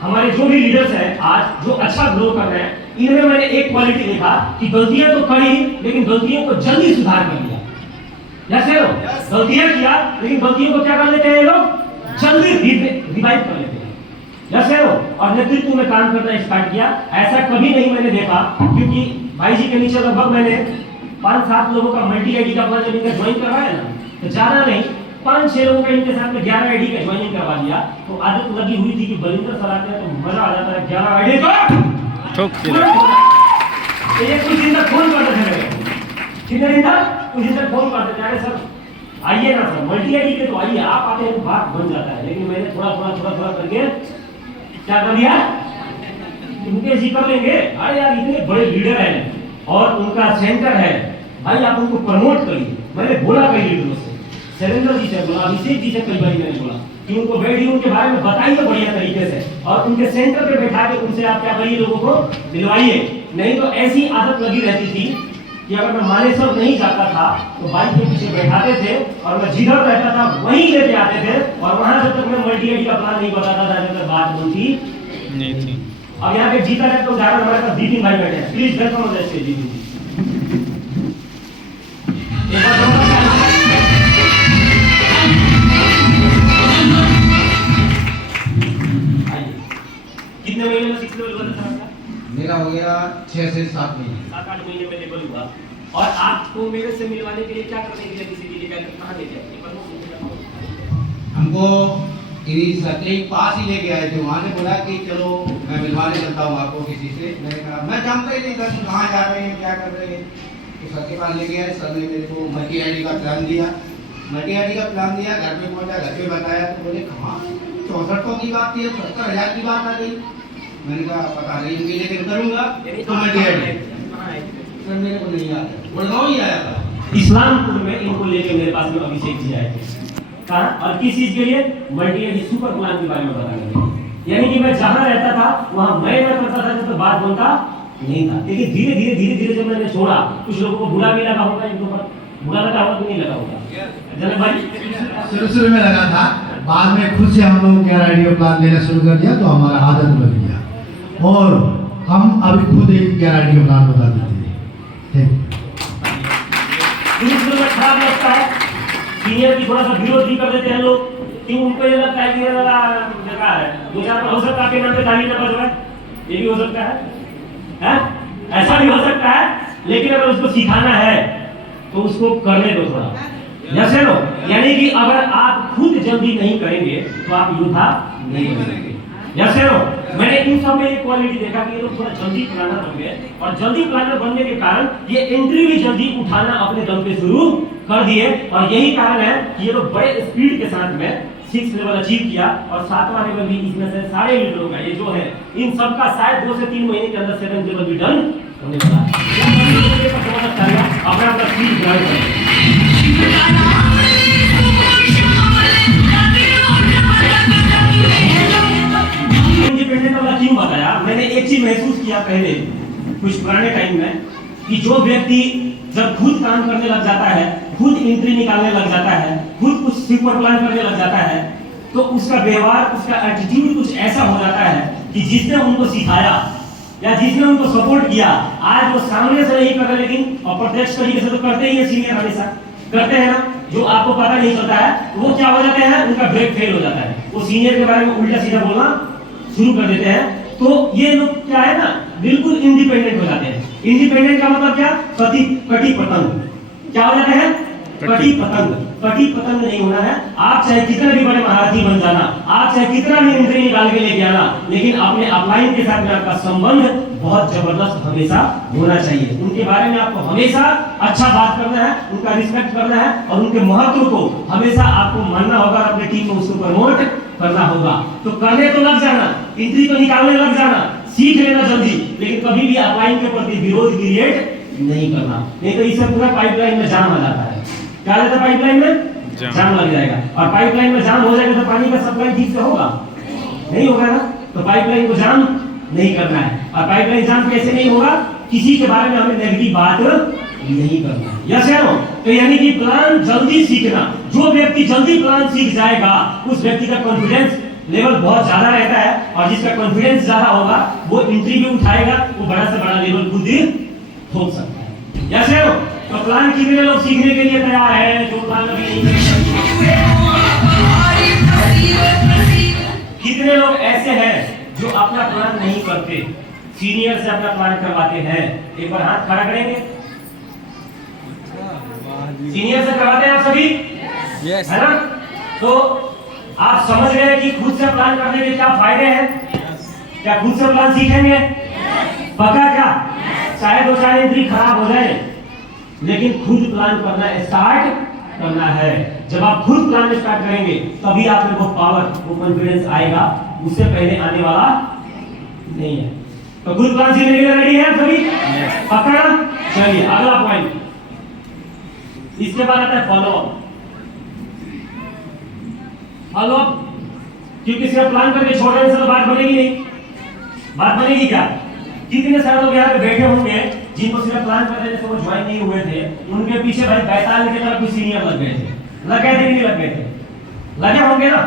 हमारे जो भी लीडर्स हैं आज जो अच्छा ग्रो कर रहे हैं, इनमें मैंने एक क्वालिटी देखा कि गलतियां तो करी लेकिन गलतियों को जल्दी सुधार कर लिया। जैसे गलतियां किया लेकिन गलतियों को क्या कर लेते हैं लोग? जल्दी रिवाइव कर लेते हैं। जैसे और नेतृत्व में काम करना स्टार्ट किया। ऐसा कभी नहीं मैंने देखा, क्योंकि भाई जी के नीचे लगभग मैंने 5-7 लोगों का मल्टी आईडी का प्लान जब इनका ज्वाइन करवाया ना, तो ज्यादा नहीं 5-6 लोगों का इनके साथ में 11 आईडी का ज्वाइनिंग करवा दिया। तो आदत लगी हुई थी कि बलिंदर सर आते हैं तो मजा आ जाता है, 11 आईडी को ठोक दिया। ये कुछ दिन तक फोन करते थे, कितने दिन तक? कुछ दिन तक फोन करते थे, अरे सर आइए ना सर, मल्टी आईडी के तो आइए, आप आते हैं तो बात बन जाता है। लेकिन मैंने थोड़ा करके क्या कर दिया, उनके जी कर लेंगे, अरे यार इतने बड़े लीडर हैं और उनका सेंटर है, भाई आप उनको प्रमोट करिए। मैंने बोला कई लीडरों से, शैलेंद्र जी से बोला, अभिषेक जी से कई बार मैंने बोला कि उनको बैठिए, उनके बारे में बताइए बढ़िया तरीके से और उनके सेंटर पे बैठा के उनसे आप क्या करिए, लोगों को मिलवाइए। नहीं तो ऐसी आदत लगी रहती थी कि अगर मैं मानेसर नहीं जाता था तो बाइक के पीछे बैठाते थे और मैं जिधर रहता था वहीं लेके आते थे, और वहां जब तक मैं मल्टी आईडी का प्लान नहीं बताता था जब तक बात बनती नहीं थी। अब यहाँ पे जीता जाए तो उदाहरण हमारे पास दीपिन भाई बैठे हैं, please welcome on the stage Deepin ji. कितने महीने में 6 लेवल हुआ था? मेरा हो गया 6 से 7 महीने, 7-8 महीने में लेवल हुआ। और आपको मेरे से मिलवाने के लिए क्या करने के लिए किसी के लिए कहां ले गए? हमको इनिशियली पास ही लेके आए थे, वहाँ से बोला कि चलो मैं मिलवाने चलता हूँ आपको किसी से। मैंने कहा मैं जानता ही नहीं था कहाँ जा रहे हैं, क्या कर रहे हैं। तो सर के पास लेके आए, सर ने मेरे को मल्टी आईडी का प्लान दिया, घर पे पहुँचा, घर पे बताया तो बोले कहाँ 6400 की बात थी, 70,000 की बात आ गई। मैंने कहा पता नहीं होगी लेकिन करूँगा। तो मल्टी आईडी सर मेरे को नहीं आता, गुड़गांव ही आया था, इस्लामपुर में इनको लेके मेरे पास में अभिषेक जी आए थे। कहाँ और किस चीज के लिए? मल्टी आईडी सुपर प्लान के बारे में बताने के लिए। यानी कि मैं जहाँ रहता था वहाँ मैं करता था, जब तो बात बनता नहीं था। लेकिन धीरे धीरे जब मैंने छोड़ा, कुछ लोगों को बुरा भी लगा होगा, इनको बुरा लगा होगा कि नहीं लगा होगा? जनक भाई शुरू में लगा था, बाद में खुद से हम लोग 11 आईडी प्लान लेना शुरू कर दिया तो हमारा आदत बन गया और हम अभी खुद एक 11 आईडी प्लान बता देते हैं। खराब लगता है, सीनियर की थोड़ा सा विरोध भी कर देते हैं लोग कि उनको ये लगता है कि बेकार है, 2-4 हो सकता है आपके नाम पे ताली ना बजवाए, ये भी हो सकता है, ऐसा भी हो सकता है। लेकिन अगर उसको सिखाना है तो उसको करने दो थोड़ा, जैसे नो। यानी कि अगर आप खुद जल्दी नहीं करेंगे तो आप योद्धा नहीं बनेंगे। जैसे नो मैंने इन सब में एक क्वालिटी देखा कि ये लोग थोड़ा जल्दी प्लानर बन गए, और जल्दी प्लानर बनने के कारण ये एंट्री भी जल्दी उठाना अपने दम पे शुरू कर दिए। और यही कारण है कि ये लोग बड़े स्पीड के साथ में 6 लेवल अचीव किया, और 7वां लेवल भी इसमें से सारे लीडरों का ये जो है इन सबका शायद 2 से 3 महीने के अंदर 7 लेवल भी डन होने वाला है। अपना स्पीड बढ़ाएं। इंडिपेंडेंट वाला क्यों बताया? मैंने एक चीज महसूस किया पहले कुछ पुराने टाइम में कि जो व्यक्ति जब खुद काम करने लग जाता है, खुद एंट्री निकालने लग जाता है, खुद कुछ सुपर प्लान करने लग जाता है, तो उसका व्यवहार, उसका एटीट्यूड कुछ ऐसा हो जाता है कि जिसने उनको सिखाया या जिसने उनको सपोर्ट किया, आज वो सामने से नहीं कर रहे लेकिन अप्रत्यक्ष तरीके से तो करते ही है। सीनियर हमेशा करते हैं ना, जो आपको पता नहीं चलता है वो क्या हो जाते हैं, उनका ब्रेक फेल हो जाता है, वो सीनियर के बारे में उल्टा सीधा बोलना शुरू कर देते हैं। तो ये लोग क्या है ना, बिल्कुल इंडिपेंडेंट हो जाते हैं। इंडिपेंडेंट का मतलब क्या? कटी पतंग। क्या हो जाते हैं? कटी पतंग। कटी पतंग नहीं होना है। आप चाहे कितना भी बड़े महारथी बन जाना, आप चाहे कितना भी इंद्री निकाल के लेके आना, लेकिन अपने अपलाइन के साथ में आपका संबंध बहुत जबरदस्त हमेशा होना चाहिए। उनके बारे में आपको हमेशा अच्छा बात करना है, उनका रिस्पेक्ट करना है और उनके महत्व को हमेशा आपको मानना होगा, अपने टीम में उसको प्रमोट करना होगा। तो करने तो लग जाना, इंद्री तो निकालने लग जाना, सीख लेना जल्दी, लेकिन कभी भी अपलाइन के प्रति विरोध क्रिएट नहीं करना, नहीं तो इससे पूरा पाइपलाइन में जाम आ जाता है। क्या आ जाता है पाइपलाइन में? जाम लग जाएगा। और पाइपलाइन में जाम हो जाएगा तो पानी का सप्लाई ठीक से होगा? नहीं होगा ना। तो पाइपलाइन को जाम नहीं करना है। और पाइपलाइन जाम कैसे नहीं होगा? किसी के बारे में हमें नेगेटिव बात नहीं करना है। यस या नो? तो यानी कि प्लान जल्दी सीखना। जो व्यक्ति जल्दी प्लान सीख जाएगा उस व्यक्ति का कॉन्फिडेंस लेवल बहुत ज्यादा रहता है, और जिसका कॉन्फिडेंस ज्यादा होगा वो इंटरव्यू उठाएगा, वो बड़ा से बड़ा लेवल खुद ही ठोक सकता है। यस या नो? तो प्लान कितने लोग सीखने के लिए तैयार है? जो प्लान अभी नहीं कितने लोग ऐसे हैं जो अपना प्लान नहीं करते, सीनियर से अपना प्लान करवाते हैं? एक बार हाथ खड़ा करेंगे। सीनियर से करवाते हैं आप सभी? यस है ना? तो आप समझ गए कि खुद से प्लान करने के क्या फायदे हैं? क्या खुद से प्लान सीखेंगे? पक्का? क्या चाहे दो चार एंट्री खराब हो जाए, लेकिन खुद प्लान करना स्टार्ट करना है। जब आप खुद प्लान स्टार्ट करेंगे तभी आप में वो पावर, वो कॉन्फिडेंस आएगा, उससे पहले आने वाला नहीं है। तो खुद प्लान सीखने के लिए रेडी है सभी? पक्का? चलिए अगला पॉइंट, इसके बाद आता है फॉलो अप। फॉलो अप क्योंकि सिर्फ प्लान करके छोड़ देने से तो बात बनेगी नहीं। बात बनेगी क्या? कितने सारे लोग यहाँ पे बैठे होंगे जिनको सिर्फ प्लान कर देने से वो ज्वाइन नहीं हुए थे, उनके पीछे भाई 45 की तरह कुछ सीनियर लग गए थे। लग गए थे कि नहीं लग गए थे? लगे होंगे ना।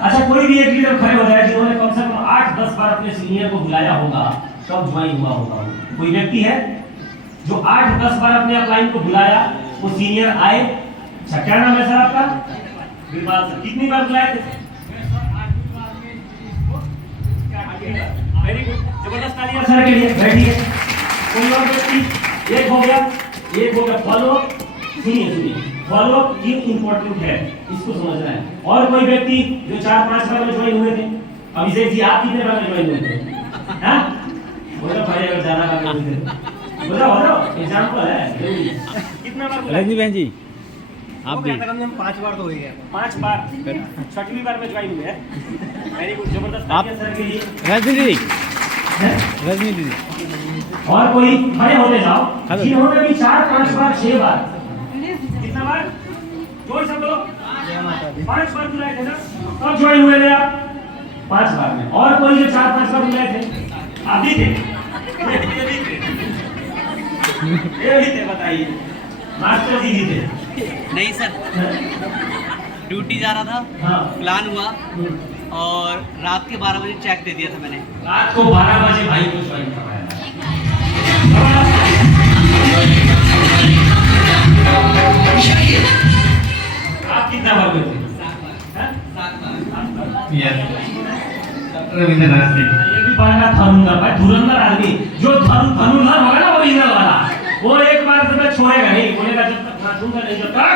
अच्छा, कोई भी एक लीडर खड़े हो जाए जिन्होंने कम से कम 8-10 बार अपने सीनियर को बुलाया होगा, तब ज्वाइन हुआ होगा। कोई व्यक्ति है जो 8-10 बार अपने अपलाइन को बुलाया, वो सीनियर आए। अच्छा, क्या नाम है सर आपका? विपाल सर। कितनी बार बुलाए थे? वेरी गुड, जबरदस्त तालियां सर के लिए। बैठिए। कोई और व्यक्ति? एक हो गया फॉलो अप। सुनिए, फॉलो अप क्यों इंपॉर्टेंट है इसको समझना है। और कोई व्यक्ति जो 4-5 बार में ज्वाइन हुए थे? अभिषेक जी, आप कितने बार में ज्वाइन हुए थे? हाँ, बोलो भाई, अगर ज्यादा बार में हुए थे बोलो एग्जांपल है। कितना बार? रजनी बहन जी आप भी? 5 बार तो हो गया। 5 बार। 6वीं बार में ज्वाइन हुए हैं। वेरी गुड, जबरदस्त तालियां सर के लिए। रजनी दीदी, रजनी दीदी और कोई खड़े होते जाओ जिन्होंने भी 4-5 बार 6 बार, कितना बार? जोर से बोलो। 5 बार बुलाए थे ना, कब ज्वाइन हुए थे आप? 5 बार में। और कोई जो 4-5 बार बुलाए थे? आप भी थे? ये भी थे, बताइए। मास्टर जी भी थे? नहीं सर, ड्यूटी जा रहा था, हाँ। प्लान हुआ और रात के 12 बजे चेक दे दिया था मैंने। रात को 12 बजे भाई को ज्वाइन करवाया। आप कितना बार हुए थे? रविंद्रनाथ जी। ये भी बड़ा धुरंधर भाई, धुरंधर आदमी। जो धनुर्धर होगा ना, वो इधर वाला, वो एक बार से तो छोड़ेगा नहीं, बोलेगा जब तक ना दूंगा नहीं, जब तक।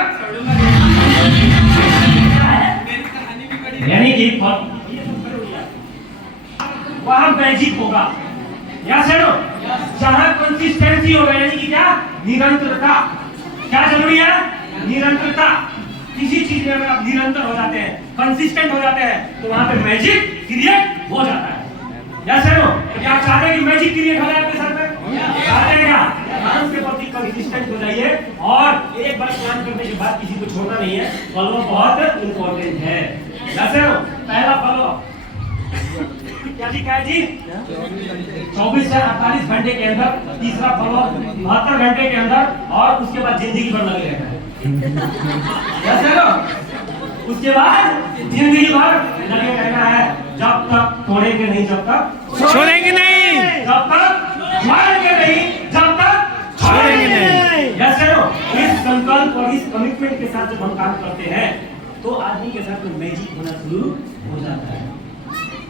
यानी कि वहां मैजिक होगा। या सर, जहां कंसिस्टेंसी होगा, यानी कि क्या? निरंतरता। क्या जरूरी है? निरंतरता। किसी चीज में अगर आप निरंतर हो जाते हैं, कंसिस्टेंट हो जाते हैं, तो वहां पे मैजिक क्रिएट हो जाता है। या सर, क्या आप चाहते हैं कि मैजिक क्रिएट हो जाए आपके साथ में? चाहते हैं क्या? प्लान के प्रति कंसिस्टेंट हो जाइए, और एक बार प्लान करने के बाद किसी को छोड़ना नहीं है। फॉलो बहुत इंपॉर्टेंट है। या सर, पहला फॉलो क्या लिखा है जी? 24 से 48 घंटे के अंदर। तीसरा फॉलो 72 घंटे के अंदर, और उसके बाद जिंदगी भर लगे रहना है। उसके बाद जिंदगी भर लगे रहना है, जब तक तोड़ेंगे नहीं, जब तक छोड़ेंगे नहीं, जब तक छोड़ेंगे नहीं, जब तक छोड़ेंगे नहीं। इस संकल्प और इस कमिटमेंट के साथ जब हम काम करते हैं तो आदमी के साथ में मैजिक होना शुरू हो जाता है।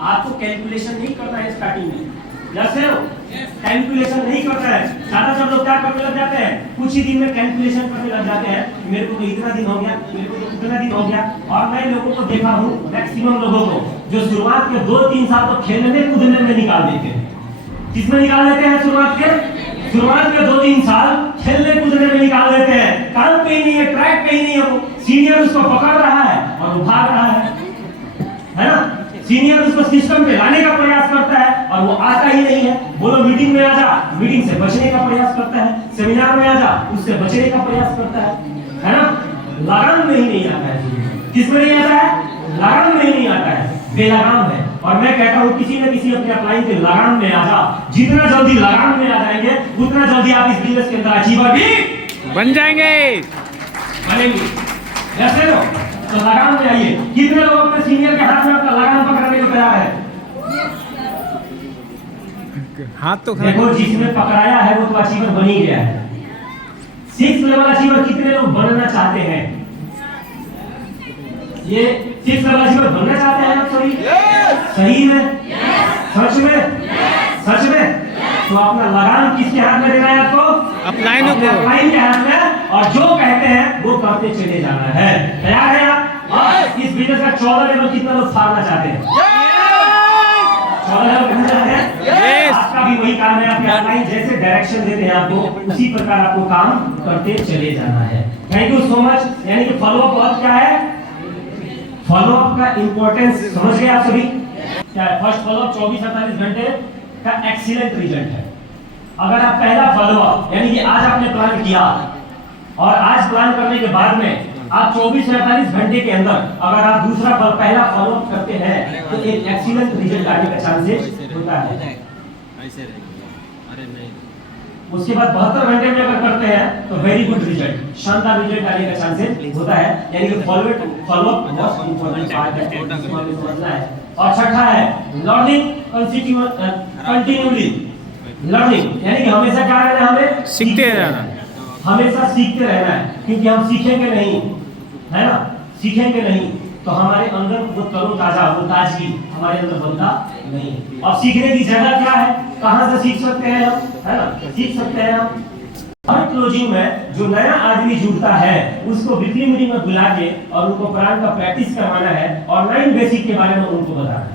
आपको कैलकुलेशन नहीं करना है स्टार्टिंग में। जैसे कैलकुलेशन नहीं करता है। ज्यादा सब लोग क्या करने लग जाते हैं, कुछ ही दिन में कैलकुलेशन करने लग जाते हैं, मेरे को तो इतना दिन हो गया, मेरे को तो इतना दिन हो गया। और मैं लोगों को देखा हूँ, मैक्सिमम लोगों को, जो शुरुआत के 2-3 साल तो खेलने कूदने में निकाल देते हैं। किसमें निकाल देते हैं? शुरुआत के 2-3 साल खेलने कूदने में निकाल देते हैं। काम पे ही नहीं है, ट्रैक पे ही नहीं है, वो सीनियर उसको पकड़ रहा है और वो भाग रहा है ना। सीनियर उसको सिस्टम पे लाने का प्रयास करता है और वो आता ही नहीं है। बोलो मीटिंग में आ जा, मीटिंग से बचने का प्रयास करता है, सेमिनार में आ जा, उससे बचने का प्रयास करता है ना। लगान में ही नहीं आता है। किसमें नहीं आता है? लगान में ही नहीं आता है, बेलगाम है। और मैं कहता हूँ किसी न किसी अपने अपलाइन के लगान में आ जा। जितना जल्दी लगान में आ जाएंगे उतना जल्दी आप इस बिजनेस के अंदर अचीवर भी बन जाएंगे, बनेंगे। जैसे लो तो लगान में आइए। कितने लोग अपने सीनियर के हाथ में अपना लगान पकड़ने को तैयार है? हाथ तो देखो, जिसने पकड़ाया है वो तो अचीवर बन ही गया है। 6 लेवल अचीवर कितने लोग बनना चाहते हैं? ये 6 लेवल अचीवर बनना चाहते हैं आप सभी? सही में? सच में? सच में? तो अपना लगान किसके हाथ में देना है आपको? अपलाइन को, अपलाइन के हाथ में। और जो कहते हैं वो करते चले जाना है। तैयार है आप? और इस बिजनेस का 14 लेवल कितना लोग फाड़ना चाहते हैं? 14 लेवल कितना चाहते हैं? आपका भी वही काम है, अपने अपलाइन जैसे डायरेक्शन देते हैं आपको, उसी प्रकार आपको काम करते चले जाना है। Thank you so much. यानी कि फॉलोअप बहुत क्या है? फॉलोअप का इंपॉर्टेंस समझ गए आप सभी? क्या है? फर्स्ट फॉलोअप 24-48 घंटे का एक्सीलेंट रिजल्ट है। अगर आप पहला फॉलोअप यानी कि आज आपने प्लान किया और आज प्लान करने के बाद में आप 24-48 घंटे के अंदर अगर आप दूसरा पहला फॉलोअप करते हैं तो एक एक्सीलेंट रिजल्ट आने का चांसेस होता है। उसके बाद 72 घंटे में अगर करते हैं तो वेरी गुड रिजल्ट, शानदार रिजल्ट आने का चांसेस होता है। यानी कि फॉलोअप मोस्ट इंपॉर्टेंट पार्ट है। और छठा है लर्निंग कंटिन्यूअली। लर्निंग यानी कि हमेशा क्या रहना है? हमें सीखते रहना, हमेशा सीखते रहना है। क्योंकि हम सीखेंगे नहीं, है ना, सीखेंगे नहीं तो हमारे अंदर वो तरोताजा, वो ताजगी हमारे अंदर बनता नहीं। और सीखने की जगह क्या है? कहाँ से सीख सकते हैं हम? है ना, सीख सकते हैं हम हर क्लोजिंग में जो नया आदमी जुड़ता है उसको वीकली मीटिंग में बुला के और उनको प्लान का प्रैक्टिस करवाना है और 9 बेसिक के बारे में उनको बताना है।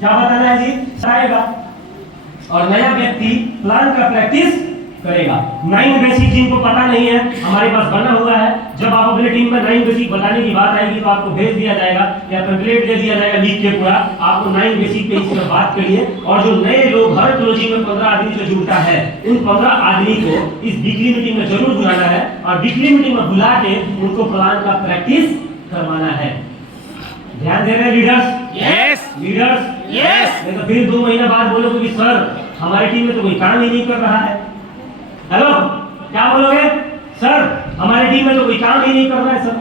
क्या बताना है जी? बताएगा। और नया व्यक्ति प्लान का प्रैक्टिस करेगा। 9 बेसिक जिनको पता नहीं है हमारे पास बना हुआ है। जब आप अपने टीम में 9 बेसिक बताने की बात आएगी तो आपको भेज दिया जाएगा या पेम्पलेट दे दिया जाएगा लिख के पूरा। आपको 9 बेसिक पे इस पर बात करिए। और जो नए लोग हर क्लोजिंग में 15 आदमी जो जुड़ता है उन 15 आदमी को इस वीकली मीटिंग में जरूर बुलाना है और वीकली मीटिंग में बुला के उनको प्लान का प्रैक्टिस करवाना है। ध्यान दे रहे हैं लीडर्स? Yes leaders yes. नहीं तो फिर 2 महीना बाद बोलोगे कि सर हमारी टीम में तो कोई काम ही नहीं कर रहा है। हेलो, क्या बोलोगे? सर हमारी टीम में तो कोई काम ही नहीं कर रहा है सर।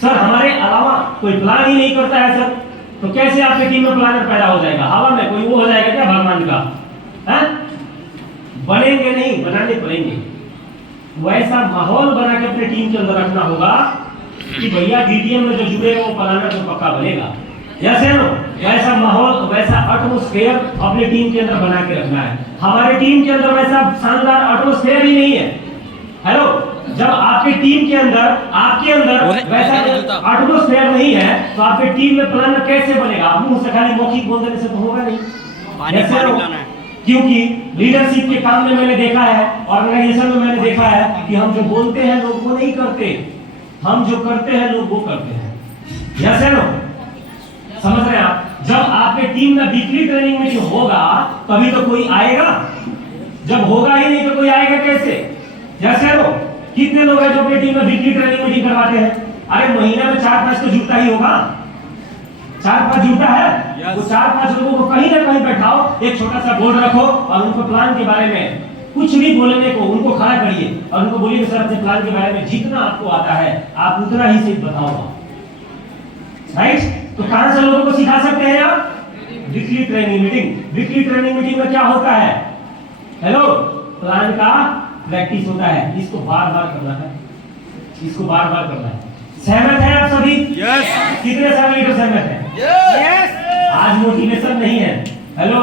सर हमारे अलावा कोई प्लान ही नहीं करता है सर। तो कैसे आपकी टीम में प्लानर पैदा हो जाएगा? हवा में कोई वो हो जाएगा क्या भगवान का? है? बनेंगे नहीं, बनाने पड़ेंगे। वैसा माहौल बना के अपने टीम के अंदर रखना होगा कि भैया डीटीएम में जो जुड़े वो प्लानर तो पक्का बनेगा। यस है नो? वैसा माहौल, वैसा एटमॉस्फेयर अपनी टीम के अंदर बना के रखना है। हमारे टीम के अंदर वैसा शानदार एटमॉस्फेयर ही नहीं है। हेलो, जब आपके टीम के अंदर आपके अंदर वैसा एटमॉस्फेयर नहीं है तो आपके टीम में प्लानर कैसे बनेगा? आप मुंह से खाली मौखिक बोल देने से तो होगा नहीं। क्योंकि लीडरशिप के काम में मैंने देखा है, ऑर्गेनाइजेशन में मैंने देखा है कि हम जो बोलते हैं लोग वो नहीं करते, हम जो करते हैं लोग वो करते हैं। यस है नो? समझ रहे हैं आप? जब आपके टीम में वीकली ट्रेनिंग मीटिंग होगा तभी तो कोई आएगा। जब होगा ही नहीं तो कोई आएगा कैसे? यस है नो? कितने लोग हैं जो अपनी टीम में वीकली ट्रेनिंग मीटिंग करवाते हैं? अरे महीना में 4-5 तो जुड़ता ही होगा। 4-5 जुड़ता है। वो 4-5 लोगों को कहीं ना कहीं बैठाओ, एक छोटा सा बोर्ड रखो और उनको प्लान के बारे में कुछ भी बोलने को उनको खड़ा करिए और उनको बोलिए सर अपने प्लान के बारे में जितना आपको आता है आप उतना ही सिर्फ बताओ। राइट? तो कहां से लोगों को सिखा सकते हैं आप? Weekly training meeting. Weekly training meeting में क्या होता है? हेलो, प्लान का प्रैक्टिस होता है। इसको बार-बार करना है, इसको बार-बार करना है। सहमत है आप सभी? यस। कितने सारे लीडर सहमत हैं? यस। आज मोटिवेशन नहीं है। हेलो,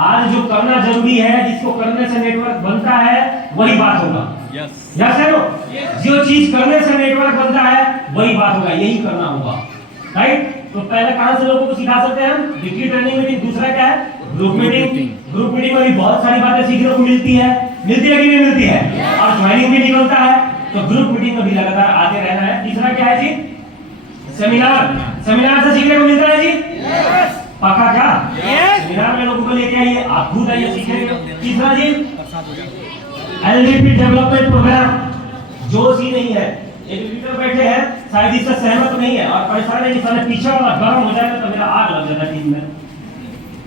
आज जो करना जरूरी है, जिसको करने से नेटवर्क बनता है, वही बात होगा। यस यस है नो? जो चीज करने से नेटवर्क बनता है वही बात होगा, यही करना होगा, राइट? तो पहले कहां से लोगों को सिखा सकते हैं हम? Weekly training meeting. दूसरा क्या है? Group meeting. ग्रुप मीटिंग में भी बहुत सारी बातें सीखने को मिलती है कि नहीं मिलती है? और ज्वाइनिंग भी निकलता है, तो ग्रुप मीटिंग में भी लगातार आते रहना है। तीसरा क्या है जी? सेमिनार। सेमिनार से सीखने को मिलता है जी? पक्का क्या? सेमिनार में लोगों को लेके आइए, आप खुद आइए सीखेंगे। तीसरा जी एलडीपी डेवलपमेंट प्रोग्राम। जोश ही नहीं है, एक लीडर बैठे हैं, शायद इससे सहमत नहीं है और परेशान है कि साले पीछे वाला गर्म हो जाएगा तो मेरा आग लग जाएगा टीम में।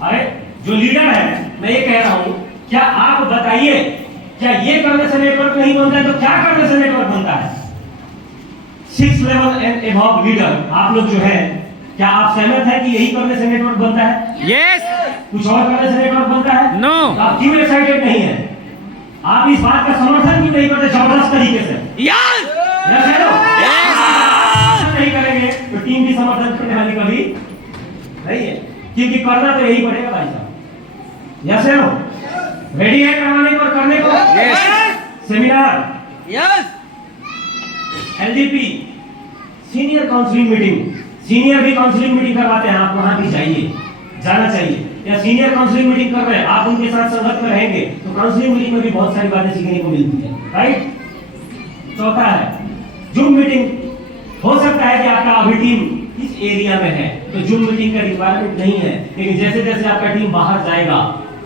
अरे जो लीडर है, मैं ये कह रहा हूं, क्या आप बताइए, क्या ये करने से नेटवर्क नहीं बनता है तो क्या करने से नेटवर्क बनता है? 6 लेवल एंड एबव लीडर आप लोग जो है, क्या आप सहमत है कि यही करने से नेटवर्क बनता है? यस कुछ और करने से नेटवर्क बनता है? नो। तो आप क्यों एक्साइटेड नहीं है? आप इस बात का समर्थन क्यों नहीं करते जबरदस्त तरीके से? यस यस है नो? यस नहीं करेंगे तो टीम की समर्थन करने वाली कभी नहीं है, क्योंकि करना तो यही पड़ेगा भाई साहब। यस है नो? रेडी है करवाने को और करने को? Yes seminar, yes LDP, senior counselling meeting. Senior भी काउंसलिंग मीटिंग करवाते हैं, आप वहां भी जाइए, जाना चाहिए। या सीनियर काउंसलिंग मीटिंग कर रहे हैं, आप उनके साथ संगत में रहेंगे तो काउंसलिंग मीटिंग में भी बहुत सारी बातें सीखने को मिलती है, राइट? चौथा है जूम मीटिंग। हो सकता है कि आपका अभी टीम इस एरिया में है तो जूम मीटिंग का रिक्वायरमेंट नहीं है, लेकिन जैसे जैसे आपका टीम बाहर जाएगा,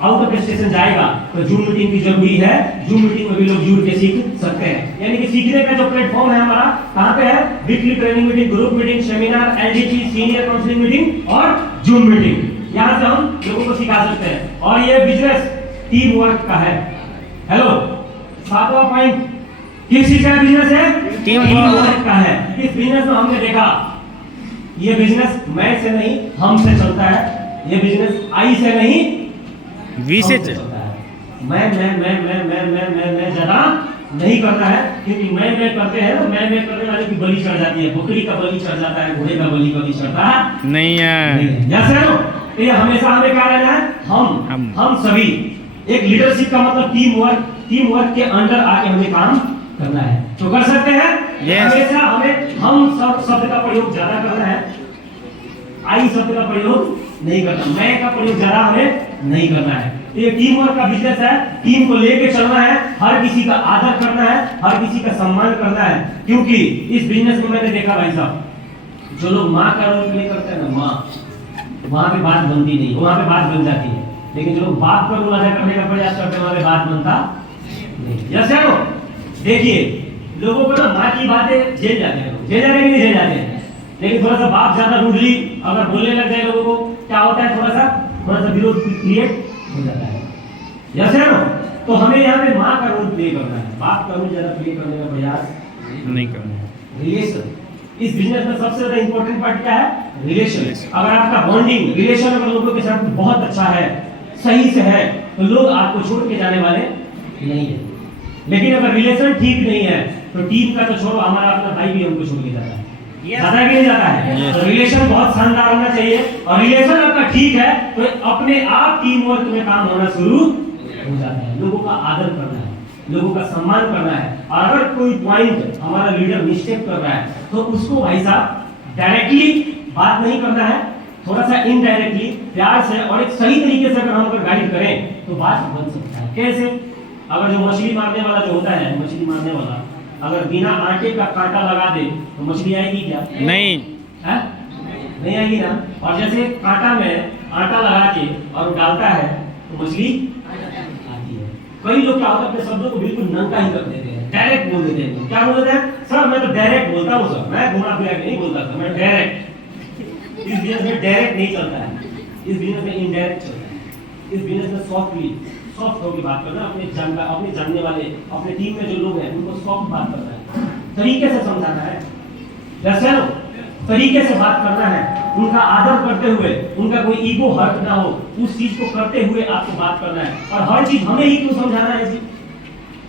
आउट ऑफ स्टेशन जाएगा, तो जूम मीटिंग की जरूरी है। जूम मीटिंग में भी लोग जुड़ के सीख सकते हैं। यानी कि सीखने का जो प्लेटफॉर्म है हमारा कहां पे है? Weekly training meeting, group meeting, seminar, LDP, senior counselling meeting और जूम मीटिंग। यहां से हम लोगों को सिखा सकते हैं। और ये बिजनेस टीम वर्क का है। हेलो, 7वां पॉइंट किस चीज का बिजनेस है? टीम वर्क का है। इस बिजनेस में हमने देखा, ये बिजनेस मैं से नहीं हम से चलता है। ये बिजनेस आई से नहीं वी से चलता है। मैं ज्यादा नहीं करना है, क्योंकि मैं करते हैं, मैं करने वाले की बलि चढ़ जाती है। बकरी का बलि चढ़ जाता है, घोड़े का बलि कभी चढ़ता नहीं है। यस है नो? तो ये हमेशा हमें क्या रहना है? हम सभी एक लीडरशिप का मतलब टीम वर्क के अंडर आके हमें काम करना है। तो कर सकते हैं? Yes. हमेशा हमें हम सब शब्द का प्रयोग ज्यादा करना है, आई शब्द का प्रयोग नहीं करना, मैं का प्रयोग ज्यादा हमें नहीं करना है। तो ये टीम वर्क का बिजनेस है, टीम को लेके चलना है, हर किसी का आदर करना है, हर किसी का सम्मान करना है। क्योंकि इस बिजनेस में मैंने देखा भाई साहब, जो लोग माँ का रोल प्ले करते हैं ना, माँ, वहां पे बात बनती नहीं, वहां पे बात बन जाती है। लेकिन जो लोग बाप का रोल अदा करने का प्रयास करते हैं, वहां पे बात बनता नहीं। यस है नो? देखिए, लोगों को ना माँ की बातें झेल जाते हैं, झेल जाते हैं कि नहीं झेल जाते हैं, लेकिन थोड़ा सा बाप ज्यादा रूडली अगर बोलने लग जाए लोगों को, क्या होता है? थोड़ा सा विरोध क्रिएट हो जाता है। यस है नो? तो हमें यहाँ पे माँ का रोल प्ले करना है, बाप का रोल ज्यादा प्ले करने का प्रयास नहीं करना। रिलेशन, इस बिजनेस में सबसे ज्यादा इंपॉर्टेंट पार्ट क्या है? रिलेशन। अगर आपका बॉन्डिंग रिलेशन अगर लोगों के साथ बहुत अच्छा है, सही से है, तो लोग आपको छोड़ के जाने वाले नहीं है। लेकिन अगर रिलेशन ठीक नहीं है तो टीम का तो छोड़ो, हमारा अपना भाई भी हमको छोड़ के जाता है, जाता है कि नहीं जाता है? तो रिलेशन बहुत शानदार होना चाहिए, और रिलेशन आपका ठीक है तो अपने आप टीम वर्क में काम होना शुरू हो जाता है। लोगों का आदर करना है, लोगों का सम्मान करना है। और अगर कोई पॉइंट हमारा लीडर मिस्टेक कर रहा है तो उसको भाई साहब डायरेक्टली बात नहीं करना है, थोड़ा सा इनडायरेक्टली प्यार से और एक सही तरीके से अगर हम अगर गाइड करें तो बात बन सकता है। कैसे? अगर जो मछली मारने वाला जो होता है, मछली मारने वाला अगर बिना आटे का कांटा लगा दे तो मछली आएगी क्या? नहीं है? नहीं आएगी ना। और जैसे कांटा में आटा लगा के और डालता है तो मछली आती है। कई लोग क्या होता है, अपने शब्दों को बिल्कुल नंगा ही कर देते हैं, डायरेक्ट बोल देते हैं। क्या बोल देते हैं? सर मैं तो डायरेक्ट बोलता हूँ सर, मैं घुमा फिरा के नहीं बोलता सर, मैं डायरेक्ट। इस बिजनेस में डायरेक्ट नहीं चलता है, इस बिजनेस में इनडायरेक्ट चलता है। इस बिजनेस में सॉफ्ट होकर बात करना, अपने जानने वाले, अपने टीम में जो लोग हैं उनको सॉफ्ट बात करना है, तरीके से समझाना है, जैसे नो तरीके से बात करना है, उनका आदर करते हुए, उनका कोई ईगो हर्ट ना हो, उस चीज को करते हुए आपको बात करना है। और हर चीज हमें ही क्यों समझाना है जी?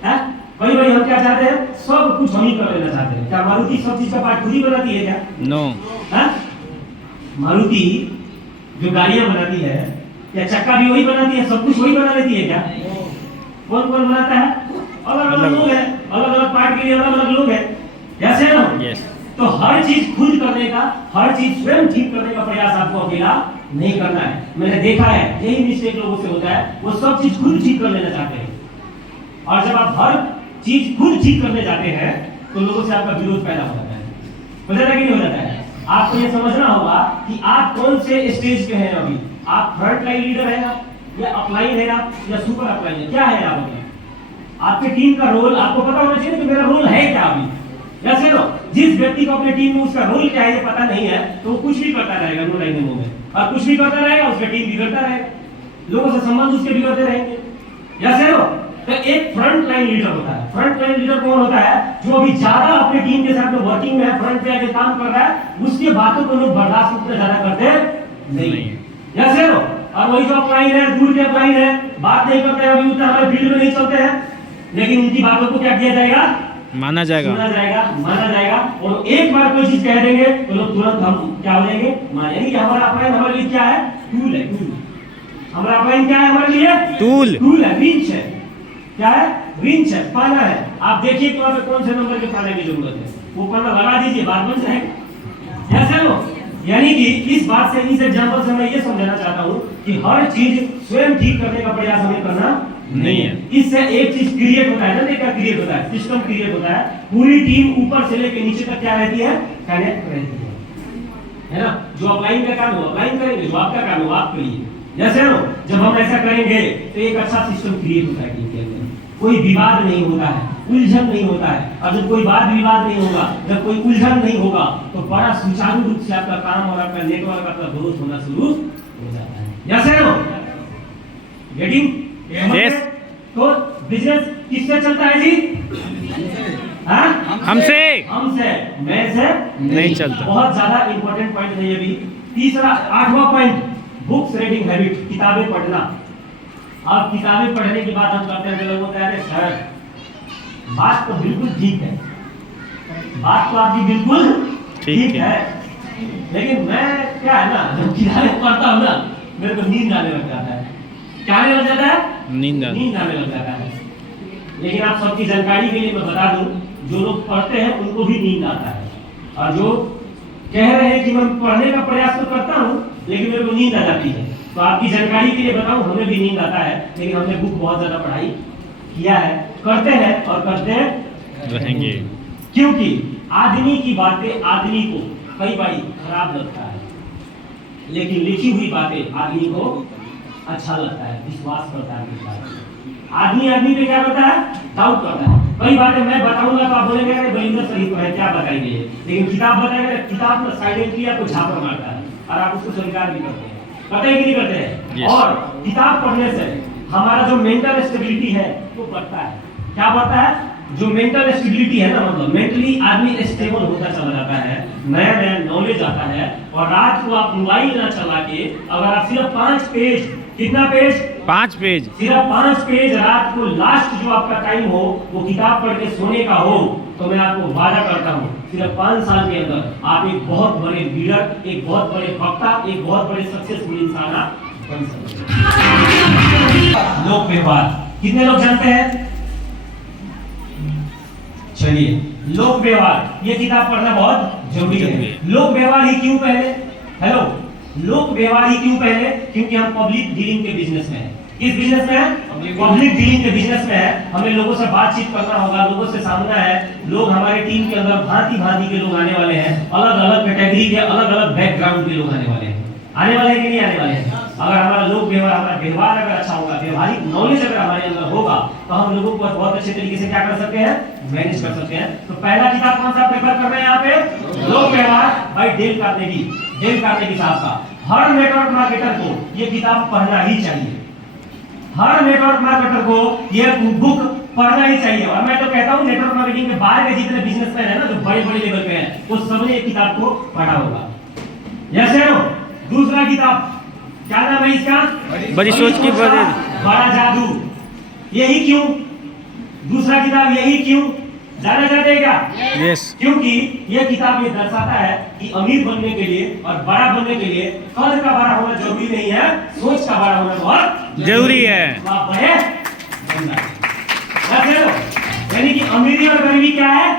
है? कई बार हम क्या चाहते हैं, सब कुछ हम ही कर लेना चाहते हैं। क्या मारुति सब चीज का पार्ट खुद ही बनाती है क्या? नो। है? मारुति जो गाड़ियां बनाती है क्या चक्का भी वही बनाती है, सब कुछ वही बना लेती है क्या? कौन कौन बनाता है? अलग अलग लोग हैं, अलग अलग पार्ट के लिए अलग अलग लोग हैं, जैसे ना। यस। तो हर चीज खुद करने का, हर चीज स्वयं ठीक करने का प्रयास आपको अकेला नहीं करना है। मैंने देखा है यही मिस्टेक लोगों से होता है, वो सब चीज खुद ठीक कर लेना चाहते हैं, और जब आप हर चीज खुद ठीक करने जाते हैं तो लोगों से आपका विरोध पैदा हो जाता है। हो जाता है कि नहीं हो जाता है? आपको ये समझना होगा कि आप कौन से स्टेज पे हैं अभी। आप फ्रंट लाइन लीडर है या अपलाइन है या सुपर अपलाइन है, क्या है आप अभी? आपके टीम का रोल आपको पता होना चाहिए कि मेरा रोल है क्या अभी। जैसे नो जिस व्यक्ति को अपने टीम में उसका रोल क्या है ये पता नहीं है, तो वो कुछ भी करता रहेगा नो लाइन में, और कुछ भी करता रहेगा, उसका टीम बिगड़ता रहेगा, लोगों से संबंध उसके बिगड़ते रहेंगे। जैसे नो तो एक फ्रंट लाइन लीडर होता है। फ्रंट लाइन लीडर कौन होता है? जो अभी ज्यादा अपने टीम के साथ में वर्किंग में है, फ्रंट पे आके काम कर रहा है, उसकी बातों को लोग बर्दाश्त उतना ज्यादा करते नहीं। जैसे नो और वही जो अपलाइन है, दूर के अपलाइन है, बात नहीं करते हैं, अभी उतना हमारे फील्ड में नहीं चलते हैं, लेकिन उनकी बातों को क्या किया जाएगा? माना जाएगा, सुना जाएगा, माना जाएगा। और एक बार कोई चीज कह देंगे तो लोग तुरंत हम क्या हो जाएंगे? मान यानी कि हमारा अपलाइन हमारे लिए क्या है? टूल है, टूल। हमारा अपलाइन क्या है हमारे लिए? टूल। टूल है, विंच है। क्या है? विंच है, पाना है। आप देखिए कि वहां पे कौन से नंबर के पाने की जरूरत है, वो पाना लगा दीजिए, बात बन जाएगी। जैसे लो यानी कि इस बात से, इस एग्जांपल से मैं ये समझाना चाहता हूं कि हर चीज स्वयं ठीक करने का प्रयास हमें करना नहीं है। इससे एक चीज क्रिएट होता है ना, क्या क्रिएट होता है? सिस्टम क्रिएट होता है। पूरी टीम ऊपर से लेकर नीचे तक क्या रहती है? कनेक्ट रहती है ना। जो अपलाइन का काम हो अपलाइन करेंगे, जो आपका काम हो आप करिए। जैसे ना जब हम ऐसा करेंगे तो एक अच्छा सिस्टम क्रिएट होता है टीम के अंदर, कोई विवाद नहीं होता है, उलझन नहीं होता है। और जब कोई वाद विवाद नहीं होगा, जब कोई उलझन नहीं होगा, तो बड़ा सुचारू रूप से आपका काम और आपका नेटवर्क, आपका ग्रोथ होना शुरू हो जाता है। जैसे ना गेटिंग Yes. तो बिजनेस किससे चलता है जी? हाँ? हमसे हमसे, मैं से नहीं चलता। बहुत ज्यादा इंपॉर्टेंट पॉइंट है ये भी। तीसरा 8वां पॉइंट, बुक्स रीडिंग हैबिट, किताबें पढ़ना। अब किताबें पढ़ने की बात हम करते हैं तो लोग बोलते हैं सर बात तो बिल्कुल ठीक है, बात तो आपकी बिल्कुल ठीक है, लेकिन मैं क्या है ना, जब किताबें पढ़ता हूँ ना मेरे को नींद आने लग जाता है। क्या आने लग जाता है? नींद आने लग जाता है। लेकिन आप सबकी जानकारी के लिए मैं बता दूं, जो लोग पढ़ते हैं उनको भी नींद आता है, और जो कह रहे हैं कि मैं पढ़ने का प्रयास तो करता हूं लेकिन मेरे को नींद आ जाती है, तो आपकी जानकारी के लिए बताऊं, हमें भी नींद आता है, लेकिन हमने बुक बहुत ज्यादा पढ़ाई किया है, करते हैं और करते रहेंगे। क्योंकि आदमी की बातें आदमी को कई बार खराब लगता है, लेकिन लिखी हुई बातें आदमी को अच्छा लगता है, विश्वास करता है। आदमी आदमी पे क्या करता है? डाउट करता है। कई बातें मैं बताऊंगा तो आप बोलेंगे अरे बलिंदर सही तो है, क्या बताएंगे, लेकिन किताब बताएगा, किताब में साइलेंटली आपको झापड़ मारता है और आप उसको स्वीकार भी करते हैं। करते हैं कि नहीं करते हैं? Yes. और किताब पढ़ने से हमारा जो मेंटल स्टेबिलिटी है वो बढ़ता है। क्या बढ़ता है? जो मेंटल स्टेबिलिटी है ना, मतलब मेंटली आदमी स्टेबल होता चला जाता है, नया नया नॉलेज आता है। और रात को आप मोबाइल ना चला के अगर आप सिर्फ 5 पेज, कितना पेज? 5 पेज, सिर्फ 5 पेज रात को लास्ट जो आपका टाइम हो वो किताब पढ़ के सोने का हो, तो मैं आपको वादा करता हूँ सिर्फ 5 साल के अंदर आप एक बहुत बड़े लीडर, एक बहुत बड़े वक्ता, एक बहुत बड़े सक्सेसफुल इंसान आप बन सकते हैं। लोक व्यवहार कितने लोग जानते हैं? चलिए, लोक व्यवहार ये किताब पढ़ना बहुत जरूरी है। लोक व्यवहार ही क्यों पहले? हेलो, लोक व्यवहार ही क्यों पहले? क्योंकि हम पब्लिक डीलिंग के बिजनेस में हैं। किस बिजनेस में है? पब्लिक डीलिंग के बिजनेस में है। हमें लोगों से बातचीत करना होगा, लोगों से सामना है। लोग हमारे टीम के अंदर भांति भांति के लोग आने वाले हैं, अलग अलग कैटेगरी के, अलग अलग बैकग्राउंड के लोग आने वाले हैं। आने वाले हैं कि नहीं आने वाले हैं? अगर हमारा लोक व्यवहार, हमारा व्यवहार अगर अच्छा होगा, व्यवहारिक नॉलेज अगर हमारे अंदर होगा, तो हम लोगों को बहुत अच्छे तरीके से क्या कर सकते हैं? मैनेज कर सकते हैं। तो पहला किताब कौन सा प्रेफर कर रहे हैं यहाँ पे? लोक व्यवहार bye Dale Carnegie. Dale Carnegie साहब का। हर नेटवर्क मार्केटर को ये किताब पढ़ना ही चाहिए। हर नेटवर्क मार्केटर को ये बुक पढ़ना ही चाहिए। और मैं तो कहता हूँ नेटवर्क मार्केटिंग के बाहर के जितने बिजनेसमैन है ना, जो बड़े बड़े लेवल पे हैं, वो सबने ये किताब को पढ़ा होगा। जैसे दूसरा किताब क्या नाम है इसका? बड़ी सोच की बड़ा जादू। यही क्यों? दूसरा किताब यही क्यों? जाना चाहते हैं क्या? यस। क्योंकि ये किताब ये दर्शाता है कि अमीर बनने के लिए और बड़ा बनने के लिए कद का बड़ा होना जरूरी नहीं है, सोच का बड़ा होना बहुत जरूरी है। तो आप बड़े बनना है। यानी कि अमीरी और गरीबी क्या है?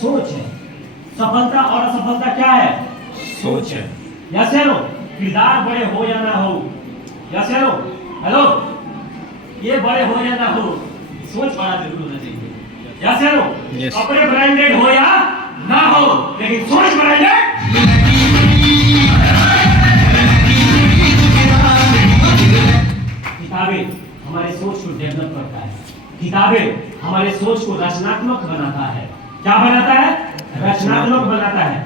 सोच है। सफलता और असफलता क्या है? सोच है। यस या नो? किरदार बड़े हो या ना हो, यस या नो? हेलो, ये बड़े हो या ना हो, सोच बड़ा जरूर होना चाहिए, यस या नो? Yes. कपड़े ब्रांडेड हो या ना हो, लेकिन सोच ब्रांडेड। किताबें हमारे सोच को डेवलप करता है, किताबें हमारे सोच को रचनात्मक बनाता है। क्या बनाता है? रचनात्मक बनाता है।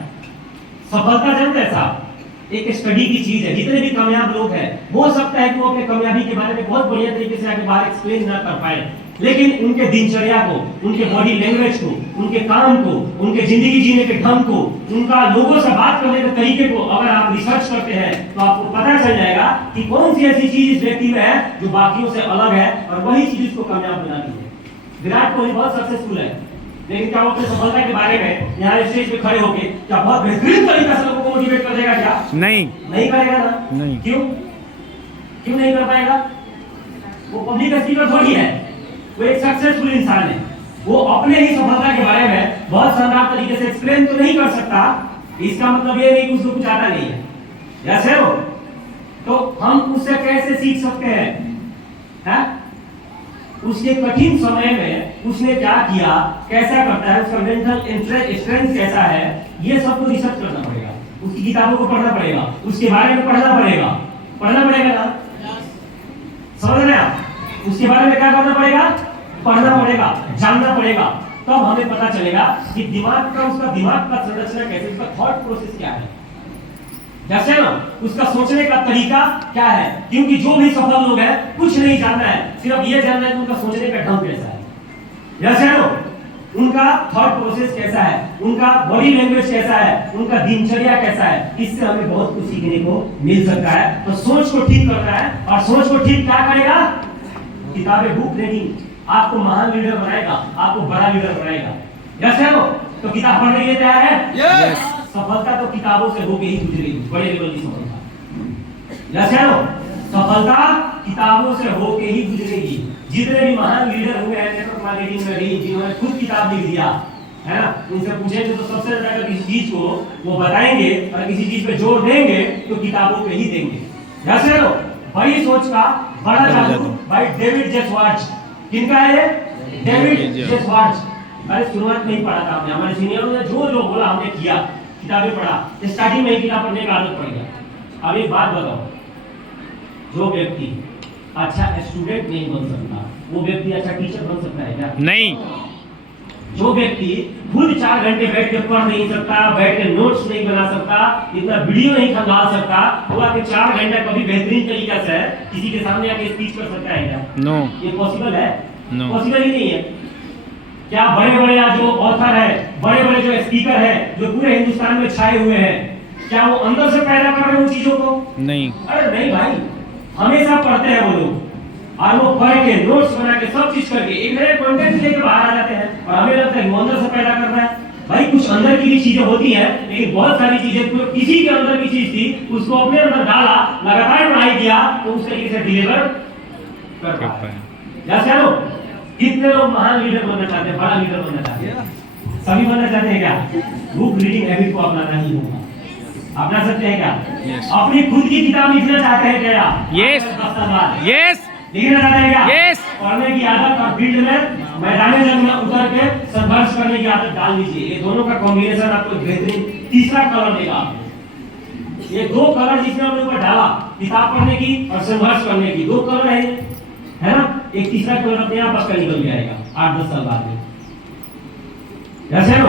सफलता जानते हैं साहब, एक स्टडी की चीज है। जितने भी कामयाब लोग हैं, हो सकता है कि वो अपने कामयाबी के बारे में बहुत बढ़िया तरीके से आगे बाहर एक्सप्लेन ना कर पाए, लेकिन उनके दिनचर्या को, उनके बॉडी लैंग्वेज को, उनके काम को, उनके जिंदगी जीने के ढंग को, उनका लोगों से बात करने के तरीके को अगर आप रिसर्च करते हैं तो आपको पता चल जाएगा कि कौन सी ऐसी चीज इस व्यक्ति में है जो बाकियों से अलग है, और वही चीज उसको कामयाब बनाती है। विराट कोहली बहुत सक्सेसफुल है, लेकिन क्या वो अपनी सफलता के बारे में यहाँ स्टेज पे खड़े होके क्या बहुत बेहतरीन तरीके से लोगों को मोटिवेट कर देगा? क्या नहीं। नहीं करेगा ना? नहीं। क्यों नहीं कर पाएगा? वो पब्लिक स्पीकर थोड़ी है, वो एक सक्सेसफुल इंसान है। वो अपने ही सफलता के बारे में बहुत शानदार तरीके से एक्सप्लेन तो नहीं कर सकता, इसका मतलब ये नहीं कि उसको कुछ आता नहीं है, यस है वो? तो हम उससे कैसे सीख सकते हैं? उसके कठिन समय में उसने क्या किया, कैसा करता है, उसका मेंटल स्ट्रेंथ कैसा है, ये सब को रिसर्च करना पड़ेगा। उसकी किताबों को पढ़ना पड़ेगा, उसके बारे में पढ़ना पड़ेगा ना? समझ रहे आप? उसके बारे में क्या करना पड़ेगा? पढ़ना पड़ेगा, जानना पड़ेगा। तब हमें पता चलेगा कि उसका दिमाग का संरचना कैसे, उसका थॉट प्रोसेस क्या है, जैसे ना उसका सोचने का तरीका क्या है। क्योंकि जो भी सफल लोग हैं, कुछ नहीं जानना है, सिर्फ ये जानना है कि उनका सोचने का ढंग कैसा है, जैसे ना उनका थॉट प्रोसेस कैसा है, उनका बॉडी लैंग्वेज कैसा है, उनका दिनचर्या कैसा है। इससे हमें बहुत कुछ सीखने को मिल सकता है। तो सोच को ठीक करना है, और सोच को ठीक क्या करेगा? किताबें, बुक रीडिंग आपको महान लीडर बनाएगा, आपको बड़ा लीडर बनाएगा, जैसे ना? तो किताब पढ़ने के लिए तैयार है? यस। सफलता तो किताबों से होके ही गुजरेगी, बड़े लेवल की सफलता, जैसे ना? सफलता किताबों से होके ही गुजरेगी। जितने भी महान लीडर हुए हैं नेटवर्क मार्केटिंग में भी, जिन्होंने खुद किताब लिख दिया है ना, उनसे पूछेंगे तो सबसे ज्यादा किसी चीज को वो बताएंगे और किसी चीज पे जोर देंगे तो किताबों पे ही देंगे, जैसे ना? बड़ी सोच का बड़ा जादू भाई डेविड जे श्वार्ट्ज। किनका है ये? David J Schwartz. अरे शुरुआत नहीं पढ़ा था हमने, हमारे सीनियरों ने जो जो बोला हमने किया, किताबें पढ़ा, स्टार्टिंग में ही किताब पढ़ने का आदत पड़ गया। अब एक बात बताओ, जो व्यक्ति अच्छा स्टूडेंट नहीं बन सकता, वो व्यक्ति अच्छा टीचर बन सकता है क्या? नहीं। जो व्यक्ति खुद 4 घंटे बैठ के पढ़ नहीं सकता, बैठ के नोट्स नहीं बना सकता, इतना वीडियो नहीं खंगाल सकता, वो आके 4 घंटा कभी बेहतरीन तरीके से किसी के सामने आके स्पीच कर सकता है क्या? नो। ये पॉसिबल है? नो। पॉसिबल ही नहीं है। क्या बड़े बड़े जो ऑथर है, बड़े बड़े जो स्पीकर है, जो पूरे हिंदुस्तान में छाए हुए हैं, क्या वो अंदर से पैदा कर रहे हैं उन चीजों को? नहीं। अरे नहीं भाई, हमेशा पढ़ते हैं वो लोग, और वो पढ़ के नोट्स बना के सब चीज करके एक नए कंटेंट लेके बाहर आ जाते हैं, और हमें लगता है वो अंदर से पैदा कर रहा है। भाई कुछ अंदर की भी चीजें होती हैं, लेकिन बहुत सारी चीजें किसी के अंदर की चीज थी, उसको अपने अंदर डाला, लगातार पढ़ाई किया, तो उस तरीके से डिलीवर कर पाए। जैसे लो कितने लोग महान लीडर बनना चाहते हैं, बड़ा लीडर बनना चाहते हैं? सभी बनना चाहते हैं क्या? बुक रीडिंग हैबिट को अपनाना ही होगा। अपना सकते हैं क्या? Yes. अपनी खुद की किताब लिखना चाहते हैं क्या? Yes. 10 साल बाद यस। लिखना चाहते हैं क्या? Yes. पढ़ने की आदत और फील्ड में मैदान जंग में उतर के संघर्ष करने की आदत डाल लीजिए। ये दोनों का कॉम्बिनेशन आपको बेहतरीन तीसरा कलर देगा। ये 2 कलर जिसने हमने ऊपर डाला, किताब पढ़ने की और संघर्ष करने की, 2 कलर है ना? एक तीसरा कलर अपने आप आपका निकल जाएगा 8-10 साल बाद में। जैसे ना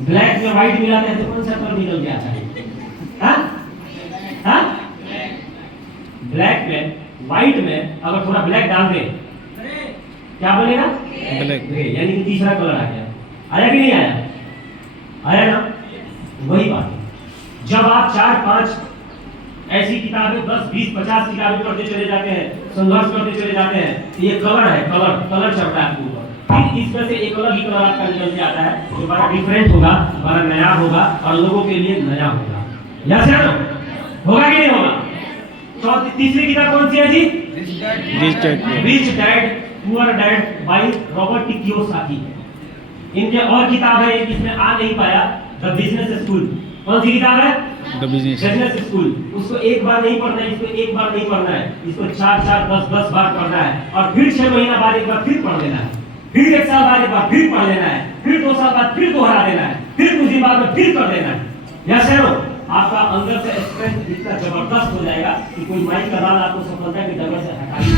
ब्लैक में व्हाइट मिलाते हैं तो कौन सा कलर निकल के आता है? ब्लैक में व्हाइट में अगर थोड़ा ब्लैक डाल दे क्या बनेगा? ब्लैक। यानी कि तीसरा कलर आ गया। आया कि नहीं आया? आया ना? वही बात है, जब आप 4-5 ऐसी किताबें 10, 20, 50 किताबें पढ़ते चले जाते हैं, संघर्ष करते चले जाते हैं, ये कलर है, कलर चढ़ता है आपके ऊपर। फिर इसमें से एक अलग ही कलर आपका निकल के आता है जो बड़ा डिफरेंट होगा, बड़ा नया होगा और लोगों के लिए नया होगा। यस है ना? होगा कि नहीं होगा? तो तीसरी किताब कौन सी है जी? Rich Dad Poor Dad by Robert T Kiyosaki. इनके और किताब है, एक इसमें आ नहीं पाया, द बिजनेस स्कूल। कौन सी किताब है? The business school. उसको एक बार नहीं पढ़ना है, इसको एक बार नहीं पढ़ना है, इसको 4 10 बार पढ़ना है और फिर 6 महीना बाद एक बार फिर पढ़ लेना है, फिर 1 साल बाद एक बार फिर पढ़ लेना है, फिर 2 साल बाद फिर दोहरा देना है, फिर कुछ दिन बाद में फिर कर देना है। यस है नो? आपका अंदर से स्ट्रेंथ इतना जबरदस्त हो जाएगा कि कोई माइक का दाल आपको सफलता की डगर से हटाएगी।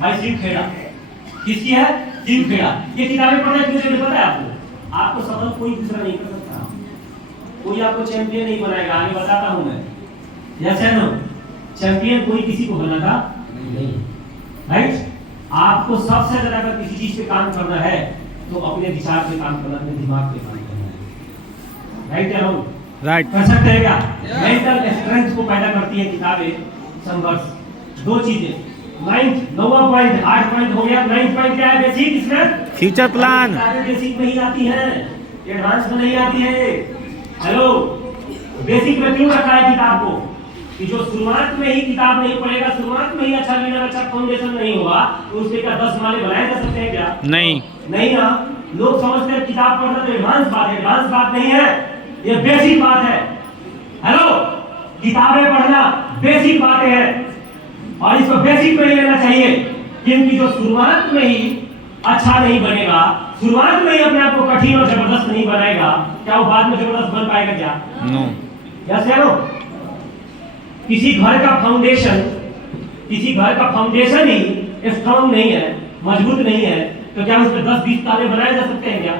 भाई शिव खेड़ा किसकी है? शिव खेड़ा। ये किताबें पढ़ना क्यों जरूरी पता है आपको? आपको सफल कोई दूसरा नहीं कर सकता, कोई आपको चैंपियन नहीं बनाएगा। आगे बताता हूं मैं। यस है नो? चैंपियन कोई किसी को बनाता नहीं, राइट? आपको सबसे ज्यादा अगर किसी चीज पे काम करना है तो अपने विचार पे काम करना, अपने दिमाग पे काम करना है। राइट या रॉन्ग? राइट। कर सकते हैं क्या? मेंटल स्ट्रेंथ को पैदा करती है किताबें, संघर्ष। 2 चीजें। 9वां पॉइंट, 8 पॉइंट हो गया। 9th पॉइंट क्या है? बेसिक। इसमें फ्यूचर प्लान। किताबें बेसिक में ही आती हैं, एडवांस में नहीं आती है। हेलो, बेसिक में क्यों रखा है किताब को? कि जो शुरुआत में ही किताब नहीं पढ़ेगा, शुरुआत में ही अच्छा लीडर, अच्छा फाउंडेशन नहीं होगा, तो उसके क्या 10 माले बनाए जा सकते हैं क्या? नहीं। नहीं ना। लोग समझते हैं किताब पढ़ना तो एडवांस बात है। एडवांस बात नहीं है, ये बेसिक बात है। हेलो, किताबें पढ़ना बेसिक बातें हैं और इसको बेसिक में ही लेना चाहिए, क्योंकि जो शुरुआत में ही अच्छा नहीं बनेगा, शुरुआत में ही अपने आप को कठिन और जबरदस्त नहीं बनाएगा, क्या वो बाद में जबरदस्त बन पाएगा क्या? नो। यस है नो? किसी घर का फाउंडेशन ही स्ट्रांग नहीं है, मजबूत नहीं है, तो क्या उसमें 10-20 ताले बनाए जा सकते हैं क्या?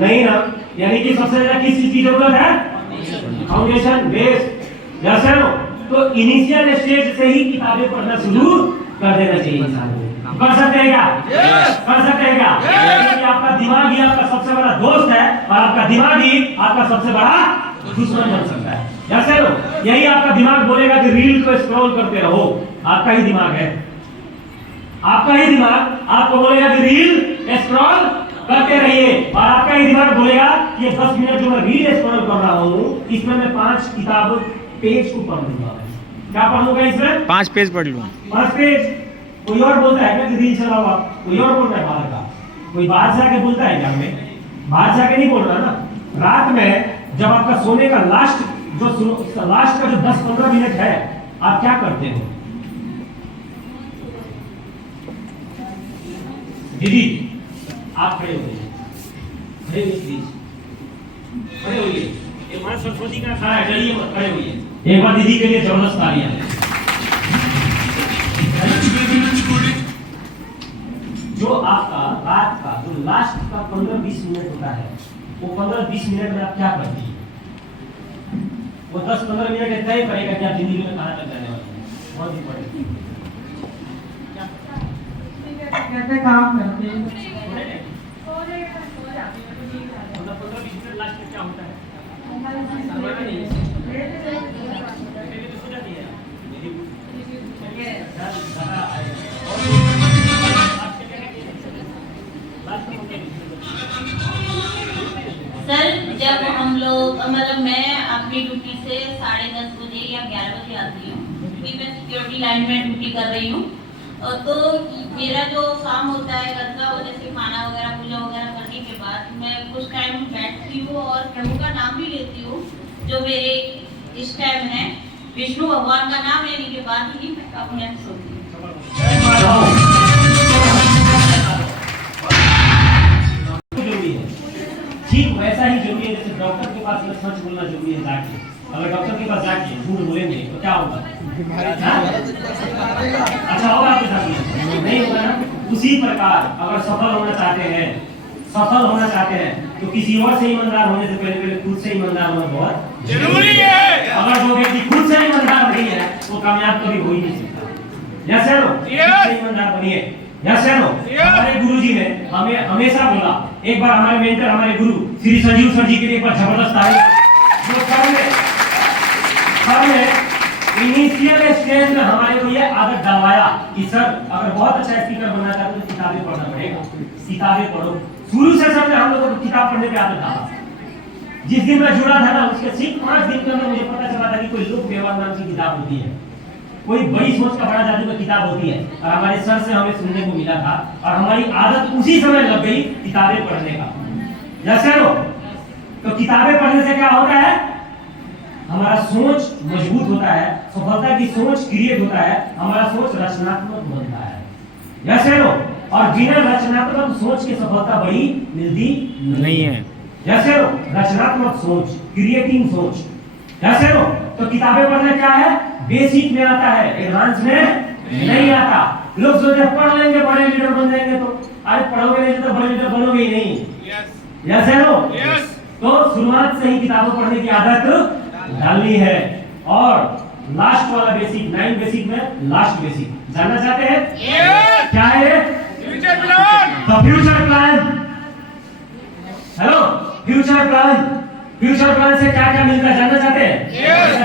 नहीं ना। यानी कि सबसे ज्यादा किस चीज की जरूरत है? Foundation, base. यस है नो? तो इनिशियल स्टेज से ही किताबें पढ़ना शुरू कर देना चाहिए इंसान को। कर सकते हैं क्या? कर सकते हैं क्या? क्योंकि आपका दिमाग ही आपका सबसे बड़ा दोस्त है और आपका दिमाग ही आपका सबसे बड़ा दुश्मन बन सकता है। यस है नो? यही आपका दिमाग बोलेगा कि रील को स्क्रॉल करते रहो, आपका ही दिमाग है, आपका ही दिमाग आपको बोलेगा कि रील स्क्रॉल करते रहिए और आपका ही दिमाग बोलेगा कि ये 10 मिनट जो मैं रील स्क्रॉल कर रहा हूँ इसमें मैं 5 किताब पेज को पढ़ लूंगा। क्या पढ़ लूंगा इसमें? 5 पेज पढ़ लूँ। 5 पेज। कोई और बोलता है क्या कि रील चलाओ आप? कोई और बोलता है बाहर का? कोई बाहर से आके बोलता है क्या? हमें बाहर से आके नहीं बोल रहा ना। रात में जब आपका सोने का लास्ट का जो 10-15 मिनट है, आप क्या करते हो? दीदी आप खड़े होइए, खड़े होइए प्लीज, खड़े होइए। एक मां सरस्वती का खड़ा है, चलिए खड़े होइए। एक बार दीदी के लिए जबरदस्त तालियां। जो आपका रात का जो लास्ट का 15-20 मिनट होता है, वो 15-20 मिनट में आप क्या करते हैं? वो 10-15 मिनट तय करेगा कि आप जिंदगी में कहां तक जाने वाले हैं। बहुत इंपॉर्टेंट। कैसे काम करते हैं? 15-20 मिनट लास्ट में क्या होता है? सर, जब हम लोग मतलब मैं अपनी ड्यूटी से 10:30 बजे या 11 बजे आती हूँ, क्योंकि मैं सिक्योरिटी लाइन में ड्यूटी कर रही हूँ, तो मेरा जो काम होता है घर का, वो जैसे खाना वगैरह पूजा वगैरह करने के बाद मैं कुछ टाइम बैठती हूँ और प्रभु का नाम भी लेती हूँ। जो मेरे इस टाइम है, विष्णु भगवान का नाम लेने के बाद ही मैं अपने आप सोती हूँ। ठीक वैसा ही जरूरी है जैसे डॉक्टर के पास में सच बोलना जरूरी है जाके। अगर डॉक्टर के पास जाके झूठ बोलेंगे तो क्या होगा? अच्छा होगा आपके साथ में? नहीं होगा ना। उसी प्रकार अगर सफल होना चाहते हैं तो किसी और से ईमानदार होने से पहले खुद से ईमानदार होना बहुत जरूरी है। अगर जो व्यक्ति खुद से ईमानदार नहीं है वो कामयाब कभी हो ही नहीं सकता। यस है नो? खुद से ईमानदार बनिए। यस है नो? हमारे गुरुजी ने हमें हमेशा बोला, एक बार हमारे मेंटर हमारे गुरु श्री संजीव सर जी के लिए एक बार जबरदस्त तारीफ। जो सर ने इनिशियल स्टेज में हमारे को ये आदत डलवाया कि सर अगर बहुत अच्छा स्पीकर बनना चाहते हो तो किताबें पढ़ना पड़ेगा, किताबें पढ़ो। शुरू से सर ने हम लोगों को किताब पढ़ने पे आदत डाला। जिस दिन मैं जुड़ा था ना उसके सिर्फ 5 दिन के अंदर मुझे पता चला था कि कोई लोक व्यवहार नाम की किताब होती है, कोई बड़ी सोच का बड़ा जादू की किताब होती है, और हमारे सर से हमें सुनने को मिला था और हमारी आदत उसी समय लग गई किताबें पढ़ने का। जैसे लो तो किताबें पढ़ने से क्या होता है, हमारा सोच मजबूत होता है, सफलता की सोच क्रिएट होता है, हमारा सोच रचनात्मक बनता है। जैसे लो और बिना रचनात्मक सोच की सफलता बड़ी मिलती नहीं है। जैसे लो रचनात्मक सोच, क्रिएटिव सोच। जैसे लो तो किताबें पढ़ने क्या है, बेसिक में आता है, एडवांस में नहीं आता। लोग सोचते पढ़ लेंगे बड़े लीडर बन जाएंगे, तो अरे पढ़ोगे नहीं तो बड़े लीडर बनोगे ही नहीं। जैसे लो तो शुरुआत से ही किताबें पढ़ने की आदत डालनी है। और लास्ट वाला बेसिक, 9 बेसिक में लास्ट बेसिक जानना चाहते हैं क्या है? Future plan. Hello, future plan से क्या क्या मिलता है जानना चाहते हैं?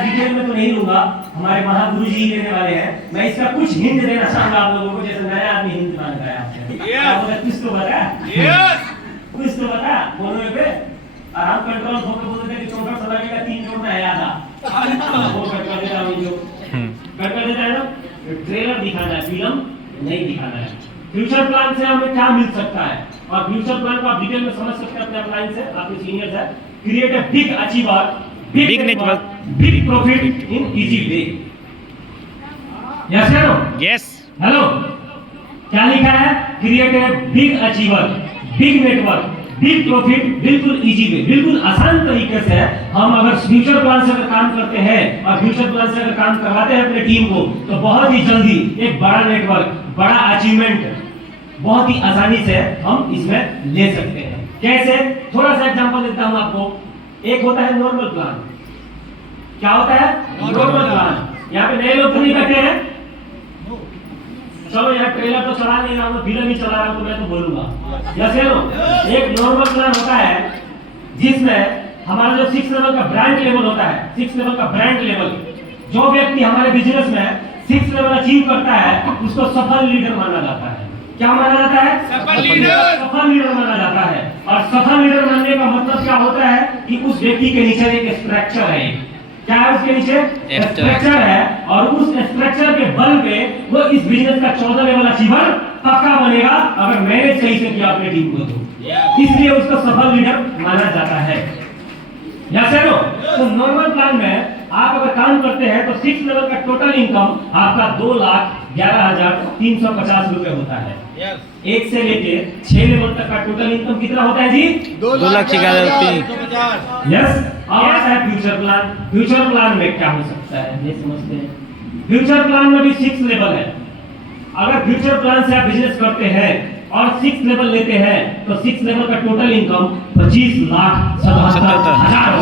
डिटेल में तो नहीं लूंगा, हमारे महागुरु जी लेने वाले हैं। मैं इसका कुछ हिंट देना चाहूंगा आप लोगों को, जैसे नया आदमी हिंट मांगता है आपसे। कुछ तो बता, कुछ तो बता बोलो पे। और हम कंट्रोल होकर बोलते थे कि 64 साल लगेगा, 3 जोड़ना है आधा वो कट कर देता हूं, जो कट कर देता है ना। ट्रेलर दिखाना है, फिल्म नहीं दिखाना है। फ्यूचर प्लान से हमें क्या मिल सकता है, और फ्यूचर प्लान को आप डिटेल में समझ सकते हैं अपने लाइन से, आपके सीनियर्स है। Create a big achiever, big network, big profit in easy way. Yes no? Yes. Hello, क्या लिखा है? Create a big achiever, big network, big profit, बिल्कुल इजी वे, बिल्कुल आसान तरीके से हम अगर फ्यूचर प्लान से अगर काम करते हैं और फ्यूचर प्लान से अगर काम करवाते हैं अपने टीम को, तो बहुत ही जल्दी एक बड़ा नेटवर्क, बड़ा अचीवमेंट बहुत ही आसानी से हम इसमें ले सकते हैं। कैसे? थोड़ा सा एग्जांपल देता हूं आपको। एक होता है नॉर्मल प्लान। क्या होता है? Normal plan. यहाँ पे नए लोग तो नहीं बैठे हैं, चलो यहाँ ट्रेलर तो चला नहीं रहा हूँ, फिल्म ही चला रहा हूँ, तो मैं तो बोलूंगा। जैसे लो एक नॉर्मल प्लान होता है जिसमें हमारा जो 6 लेवल का ब्रांड लेवल होता है, 6 लेवल का ब्रांड लेवल, जो व्यक्ति हमारे बिजनेस में 6 लेवल अचीव करता है उसको सफल लीडर माना जाता है। क्या माना जाता है? सफल लीडर माना जाता है। और सफल लीडर मानने का मतलब क्या होता है कि उस व्यक्ति के नीचे एक स्ट्रक्चर है। क्या है उसके नीचे? स्ट्रक्चर है, और उस स्ट्रक्चर के बल पे वो इस बिजनेस का 14 लेवल अचीवर पक्का बनेगा अगर मैनेज सही से किया अपने टीम को तो। इसलिए उसको सफल लीडर माना जाता है। या चलो तो नॉर्मल प्लान में आप अगर काम करते हैं तो 6 लेवल का टोटल इनकम आपका 2,11,350 रुपए होता है। 1 से लेके 6 लेवल तक का टोटल इनकम कितना होता है जी? 2,11,350। यस। अब आता है फ्यूचर प्लान। फ्यूचर प्लान में क्या हो सकता है ये समझते हैं। फ्यूचर प्लान में भी 6 लेवल है। अगर फ्यूचर प्लान से आप बिजनेस करते हैं और 6 लेवल लेते हैं तो 6 लेवल का total income 25,77,000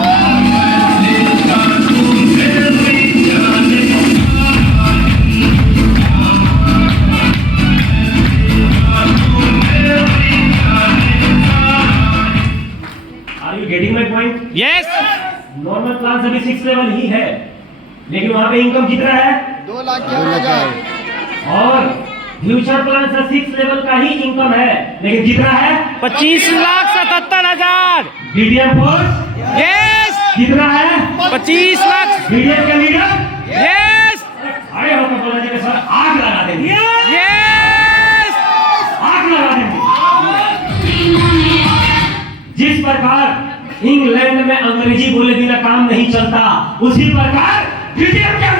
Are you getting my point? Yes. Normal plan से भी 6 लेवल ही है, लेकिन वहां पे इनकम कितना है? 2,11,000। और फ्यूचर प्लान से 6 लेवल का ही इनकम है, लेकिन कितना है? 25,77,000। BDM force yes. कितना है? 25 लाख। बीडीएम का लीडर यस। अरे होकर बोला जी सर आग लगा देंगे। यस। आग लगा देंगे। जिस प्रकार इंग्लैंड में अंग्रेजी बोले बिना काम नहीं चलता, उसी प्रकार बीडीएम क्या